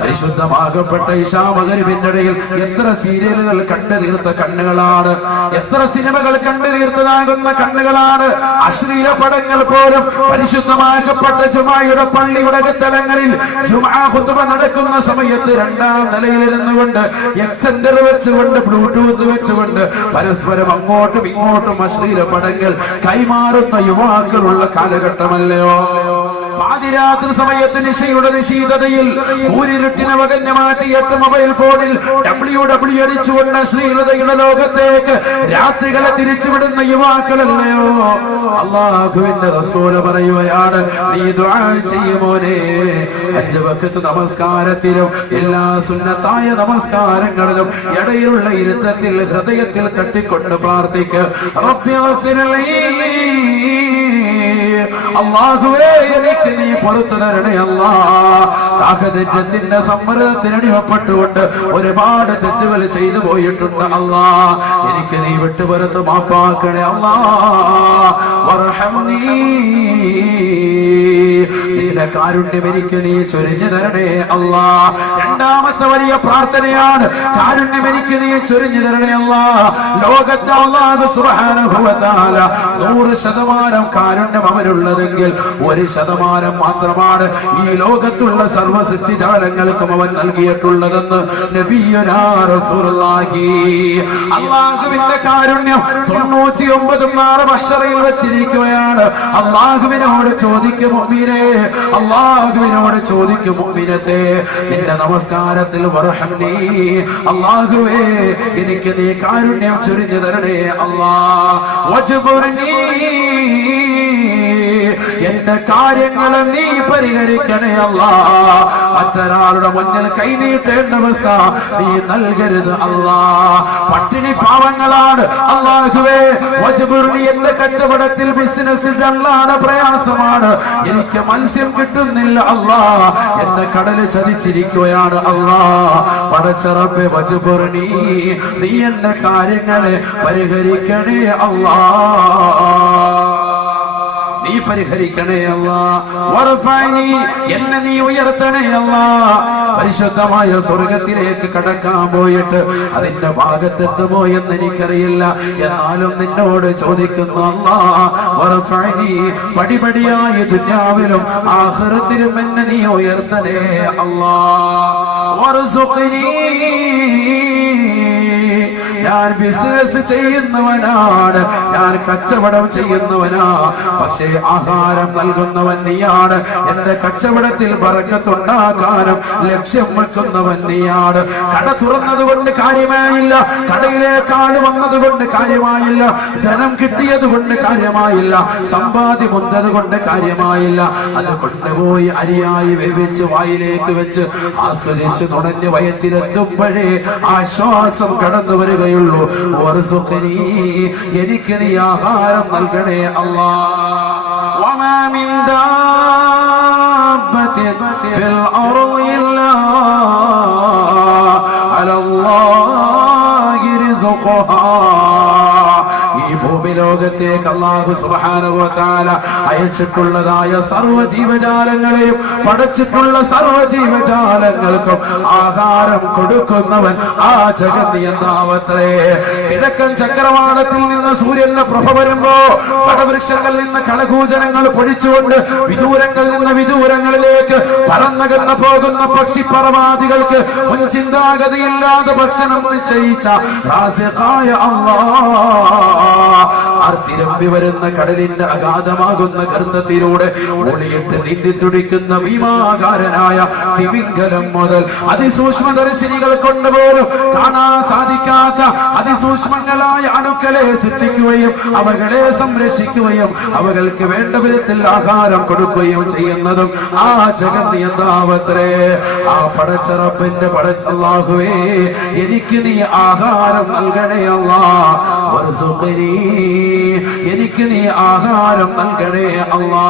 പരിശുദ്ധമാകപ്പെട്ട ഇശാ മഗ്‌രിബിന്റെ ഇടയിൽ എത്ര സീരിയലുകൾ കണ്ടു തീർത്ത കണ്ണുകളാണ്, എത്ര സിനിമകൾ കണ്ടു തീർത്തതാകുന്ന കണ്ണുകളാണ്. അശ്ലീല പടങ്ങൾ പോലും പരിശുദ്ധമാകപ്പെട്ട ജുമായുടെ പള്ളിയുടെ സ്ഥലങ്ങളിൽ ജുമാ ഖുതുബ നടക്കുന്ന സമയത്ത് 2ാം നിലയിൽ നിന്നുകൊണ്ട് എക്സെന്റർ വെച്ചുകൊണ്ട് ബ്ലൂടൂത്ത് വെച്ചുകൊണ്ട് പരസ്പരം അങ്ങോട്ടും ഇങ്ങോട്ടും അശ്ലീല പടങ്ങൾ കൈമാറുന്ന യുവാക്കളുള്ള കാലഘട്ടമല്ലയോ? പാതിരാത്രി സമയത്ത് നിശയുടെ നിശീതതയിൽ ഊരിരുട്ടിനെ വകഞ്ഞു മാറ്റിയിട്ട് മൊബൈൽ ഫോണിൽ WW അടിച്ചുകൊണ്ട് അശ്ലീലതയുടെ ലോകത്തേക്ക് രാത്രികളെ തിരിച്ചുവിടുന്ന യുവാക്കളല്ലയോ? അല്ലാഹുവിന്റെ റസൂല് പറയുകയാണ്, നീ ദുആ ചെയ്യുമോനെ, 5 വഖത്ത് നമസ്കാരത്തിലും എല്ലാ സുന്നത്തായ നമസ്കാരങ്ങളിലും ഇടയിലുള്ള ഇരുത്തത്തിൽ ഹൃദയത്തിൽ തട്ടിക്കൊണ്ട് പ്രാർത്ഥിക്കുക. റബ്ബി ഗഫിർലി, അല്ലാഹുവേ എനിക്ക് നീ പുറത്തു തരണേ അല്ലാഹ്. സാഹചര്യത്തിന്റെ സമ്മർദ്ദത്തിനടിമപ്പെട്ടുകൊണ്ട് ഒരുപാട് തെറ്റുകൾ ചെയ്തു പോയിട്ടുണ്ട് അല്ലാഹ്. എനിക്ക് നീ വിട്ടുപുറത്ത് മാപ്പാക്കണേ അല്ലാഹ്. വർഹംനി, നിന്റെ കാരുണ്യം എനിക്ക് നീ ചൊരിഞ്ഞു തരണേ അല്ലാ. രണ്ടാമത്തെ വലിയ പ്രാർത്ഥനയാണ്, കാരുണ്യം എനിക്ക് നീ ചൊരിഞ്ഞു തരണേ അല്ലാ. ലോകത്തെ അല്ലാഹു സുബ്ഹാനഹു വ തആല 100% കാരുണ്യം അവനുള്ളതെങ്കിൽ 1% മാത്രമാണ് ഈ ലോകത്തുള്ള സർവ്വ സൃഷ്ടിജാലങ്ങൾക്കും അവൻ നൽകിയിട്ടുള്ളതെന്ന് നബിയുനാ റസൂലുള്ളാഹി. അല്ലാഹുവിന്റെ കാരുണ്യം 99 നാളെ മഹ്ശറിൽ വെച്ചിരിക്കുകയാണ്. അല്ലാഹുവിനോട് ചോദിക്കും മുഅ്മിനേ, അല്ലാഹുവിനോട് ചോദിക്കും മുഅ്മിനത്തേ, നിന്റെ നമസ്കാരത്തിൽ വർഹംനി, അല്ലാഹുവേ എനിക്ക് നീ കാരുണ്യം ചൊരിഞ്ഞു തരണേ അല്ലാ. വജ്ബുർനി, എന്റെ കാര്യങ്ങളെ നീ പരിഹരിക്കണേ അല്ലാ. മറ്റൊരാളുടെ മുന്നിൽ കൈനീട്ടേണ്ട അവസ്ഥ നീ നൽകരുത് അല്ലാ. പട്ടിണി പാവങ്ങളാണ് അല്ലാഹുവേ. വജ്ബുർനി, എന്റെ കച്ചവടത്തിൽ ബിസിനസ്സിൽ നല്ലാണ് പ്രയാസമാണ്, എനിക്ക് മത്സ്യം കിട്ടുന്നില്ല അല്ലാ, എന്റെ കടല് ചതിച്ചിരിക്കുകയാണ് അല്ലാ. പടച്ച റബ്ബേ വജ്ബുർനി, നീ എന്റെ കാര്യങ്ങളെ പരിഹരിക്കണേ അല്ലാ, നീ പരിഹരിക്കണേ അല്ലാ. വർഫഅനി, എന്നെ നീ ഉയർത്തണേ അല്ലാ. പരിശുദ്ധമായ സ്വർഗത്തിലേക്ക് കടക്കാൻ പോയിട്ട് അതിന്റെ ഭാഗത്തെത്തുമോ എന്ന് എനിക്കറിയില്ല, എന്നാലും നിന്നോട് ചോദിക്കുന്നു അല്ലാ. വർഫഅനി, പടിപടിയായി ദുനിയാവിലും ആഖിറത്തിലും എന്നെ നീ ഉയർത്തണേ അല്ലാ. വർസുഖ്നി, ഞാൻ ബിസിനസ് ചെയ്യുന്നവനാണ്, ഞാൻ കച്ചവടം ചെയ്യുന്നവനാ, പക്ഷേ ആഹാരം നൽകുന്നവൻ നീയാണ്. എന്റെ കച്ചവടത്തിൽ ബറക്കത്തുണ്ടാക്കാനും ലക്ഷ്യം വെക്കുന്നവൻ നീയാണ്. കട തുറന്നത് കൊണ്ട് കാര്യമായില്ല, കടയിലേക്ക് ആള് വന്നത് കൊണ്ട് കാര്യമായില്ല, ധനം കിട്ടിയത് കൊണ്ട് കാര്യമായില്ല, സമ്പാദ്യം വന്നത് കൊണ്ട് കാര്യമായില്ല. അത് കൊണ്ടുപോയി അരിയായി വേവിച്ച് വായിലേക്ക് വെച്ച് ആസ്വദിച്ച് നുണഞ്ഞ് വയറ്റിലെത്തുമ്പോഴേ ആശ്വാസം കടന്നു വരികയുള്ളൂ. വർസുഖ്നി, എനിക്ക് നീ ആഹാരം നൽകണേ അല്ലാ. വമാ മിൻ ദാബത്തിൻ ഫിൽ അർളി ഇല്ലാ അലല്ലാഹി റിസ്ഖുഹാ. ഈ ഭൂമി ലോകത്തേക്ക് അല്ലാഹു സുബ്ഹാനഹു വ തആല അയച്ചിട്ടുള്ളതായ സർവ്വ ജീവജാലങ്ങളെയും പടച്ചിട്ടുള്ള സർവ്വ ജീവജാലങ്ങൾക്കും ആഹാരം കൊടുക്കുന്നവൻ ആ ജഗന്നിയന്താവത്രേ. കിഴക്കൻ ചക്രവാളത്തിൽ നിന്ന് സൂര്യന്റെ പ്രഭ വരുമ്പോ വടവൃക്ഷങ്ങളിൽ നിന്ന് കളകൂജനങ്ങൾ പൊഴിച്ചുകൊണ്ട് വിദൂരങ്ങളിൽ നിന്ന് വിദൂരങ്ങളിലേക്ക് പറന്നകന്ന് പോകുന്ന പക്ഷിപ്പറവാദികൾക്ക് മുൻചിന്താഗതിയില്ലാതെ ഭക്ഷണം നിശ്ചയിച്ച റാസിഖായ അല്ലാഹ് ആർത്തിരമ്പി വരുന്ന കടലിന്റെ അഗാധമാകുന്ന ഗർത്തത്തിലൂടെ ഒളിയിട്ട് നീന്തി തുടിക്കുന്ന ഭീമാകാരനായ തിമിംഗലം മുതൽ അതിസൂക്ഷ്മദർശിനികൾ കൊണ്ടുപോലും കാണാൻ സാധിക്കാത്ത അതിസൂക്ഷ്മങ്ങളായ അണുക്കളെ സൃഷ്ടിക്കുകയും അവകളെ സംരക്ഷിക്കുകയും അവകൾക്ക് വേണ്ട വിധത്തിൽ ആഹാരം കൊടുക്കുകയും ചെയ്യുന്നതും ആ ജഗന്നിയന്താവത്രേ. ആ പടച്ച റബ്ബിന്റെ പടച്ചല്ലാഹുവേ, എനിക്ക് നീ ആഹാരം നൽകണേ അല്ലാ. വർസുഖ്നി, എനിക്ക് നീ ആഹാരം നൽകണേ അല്ലാ.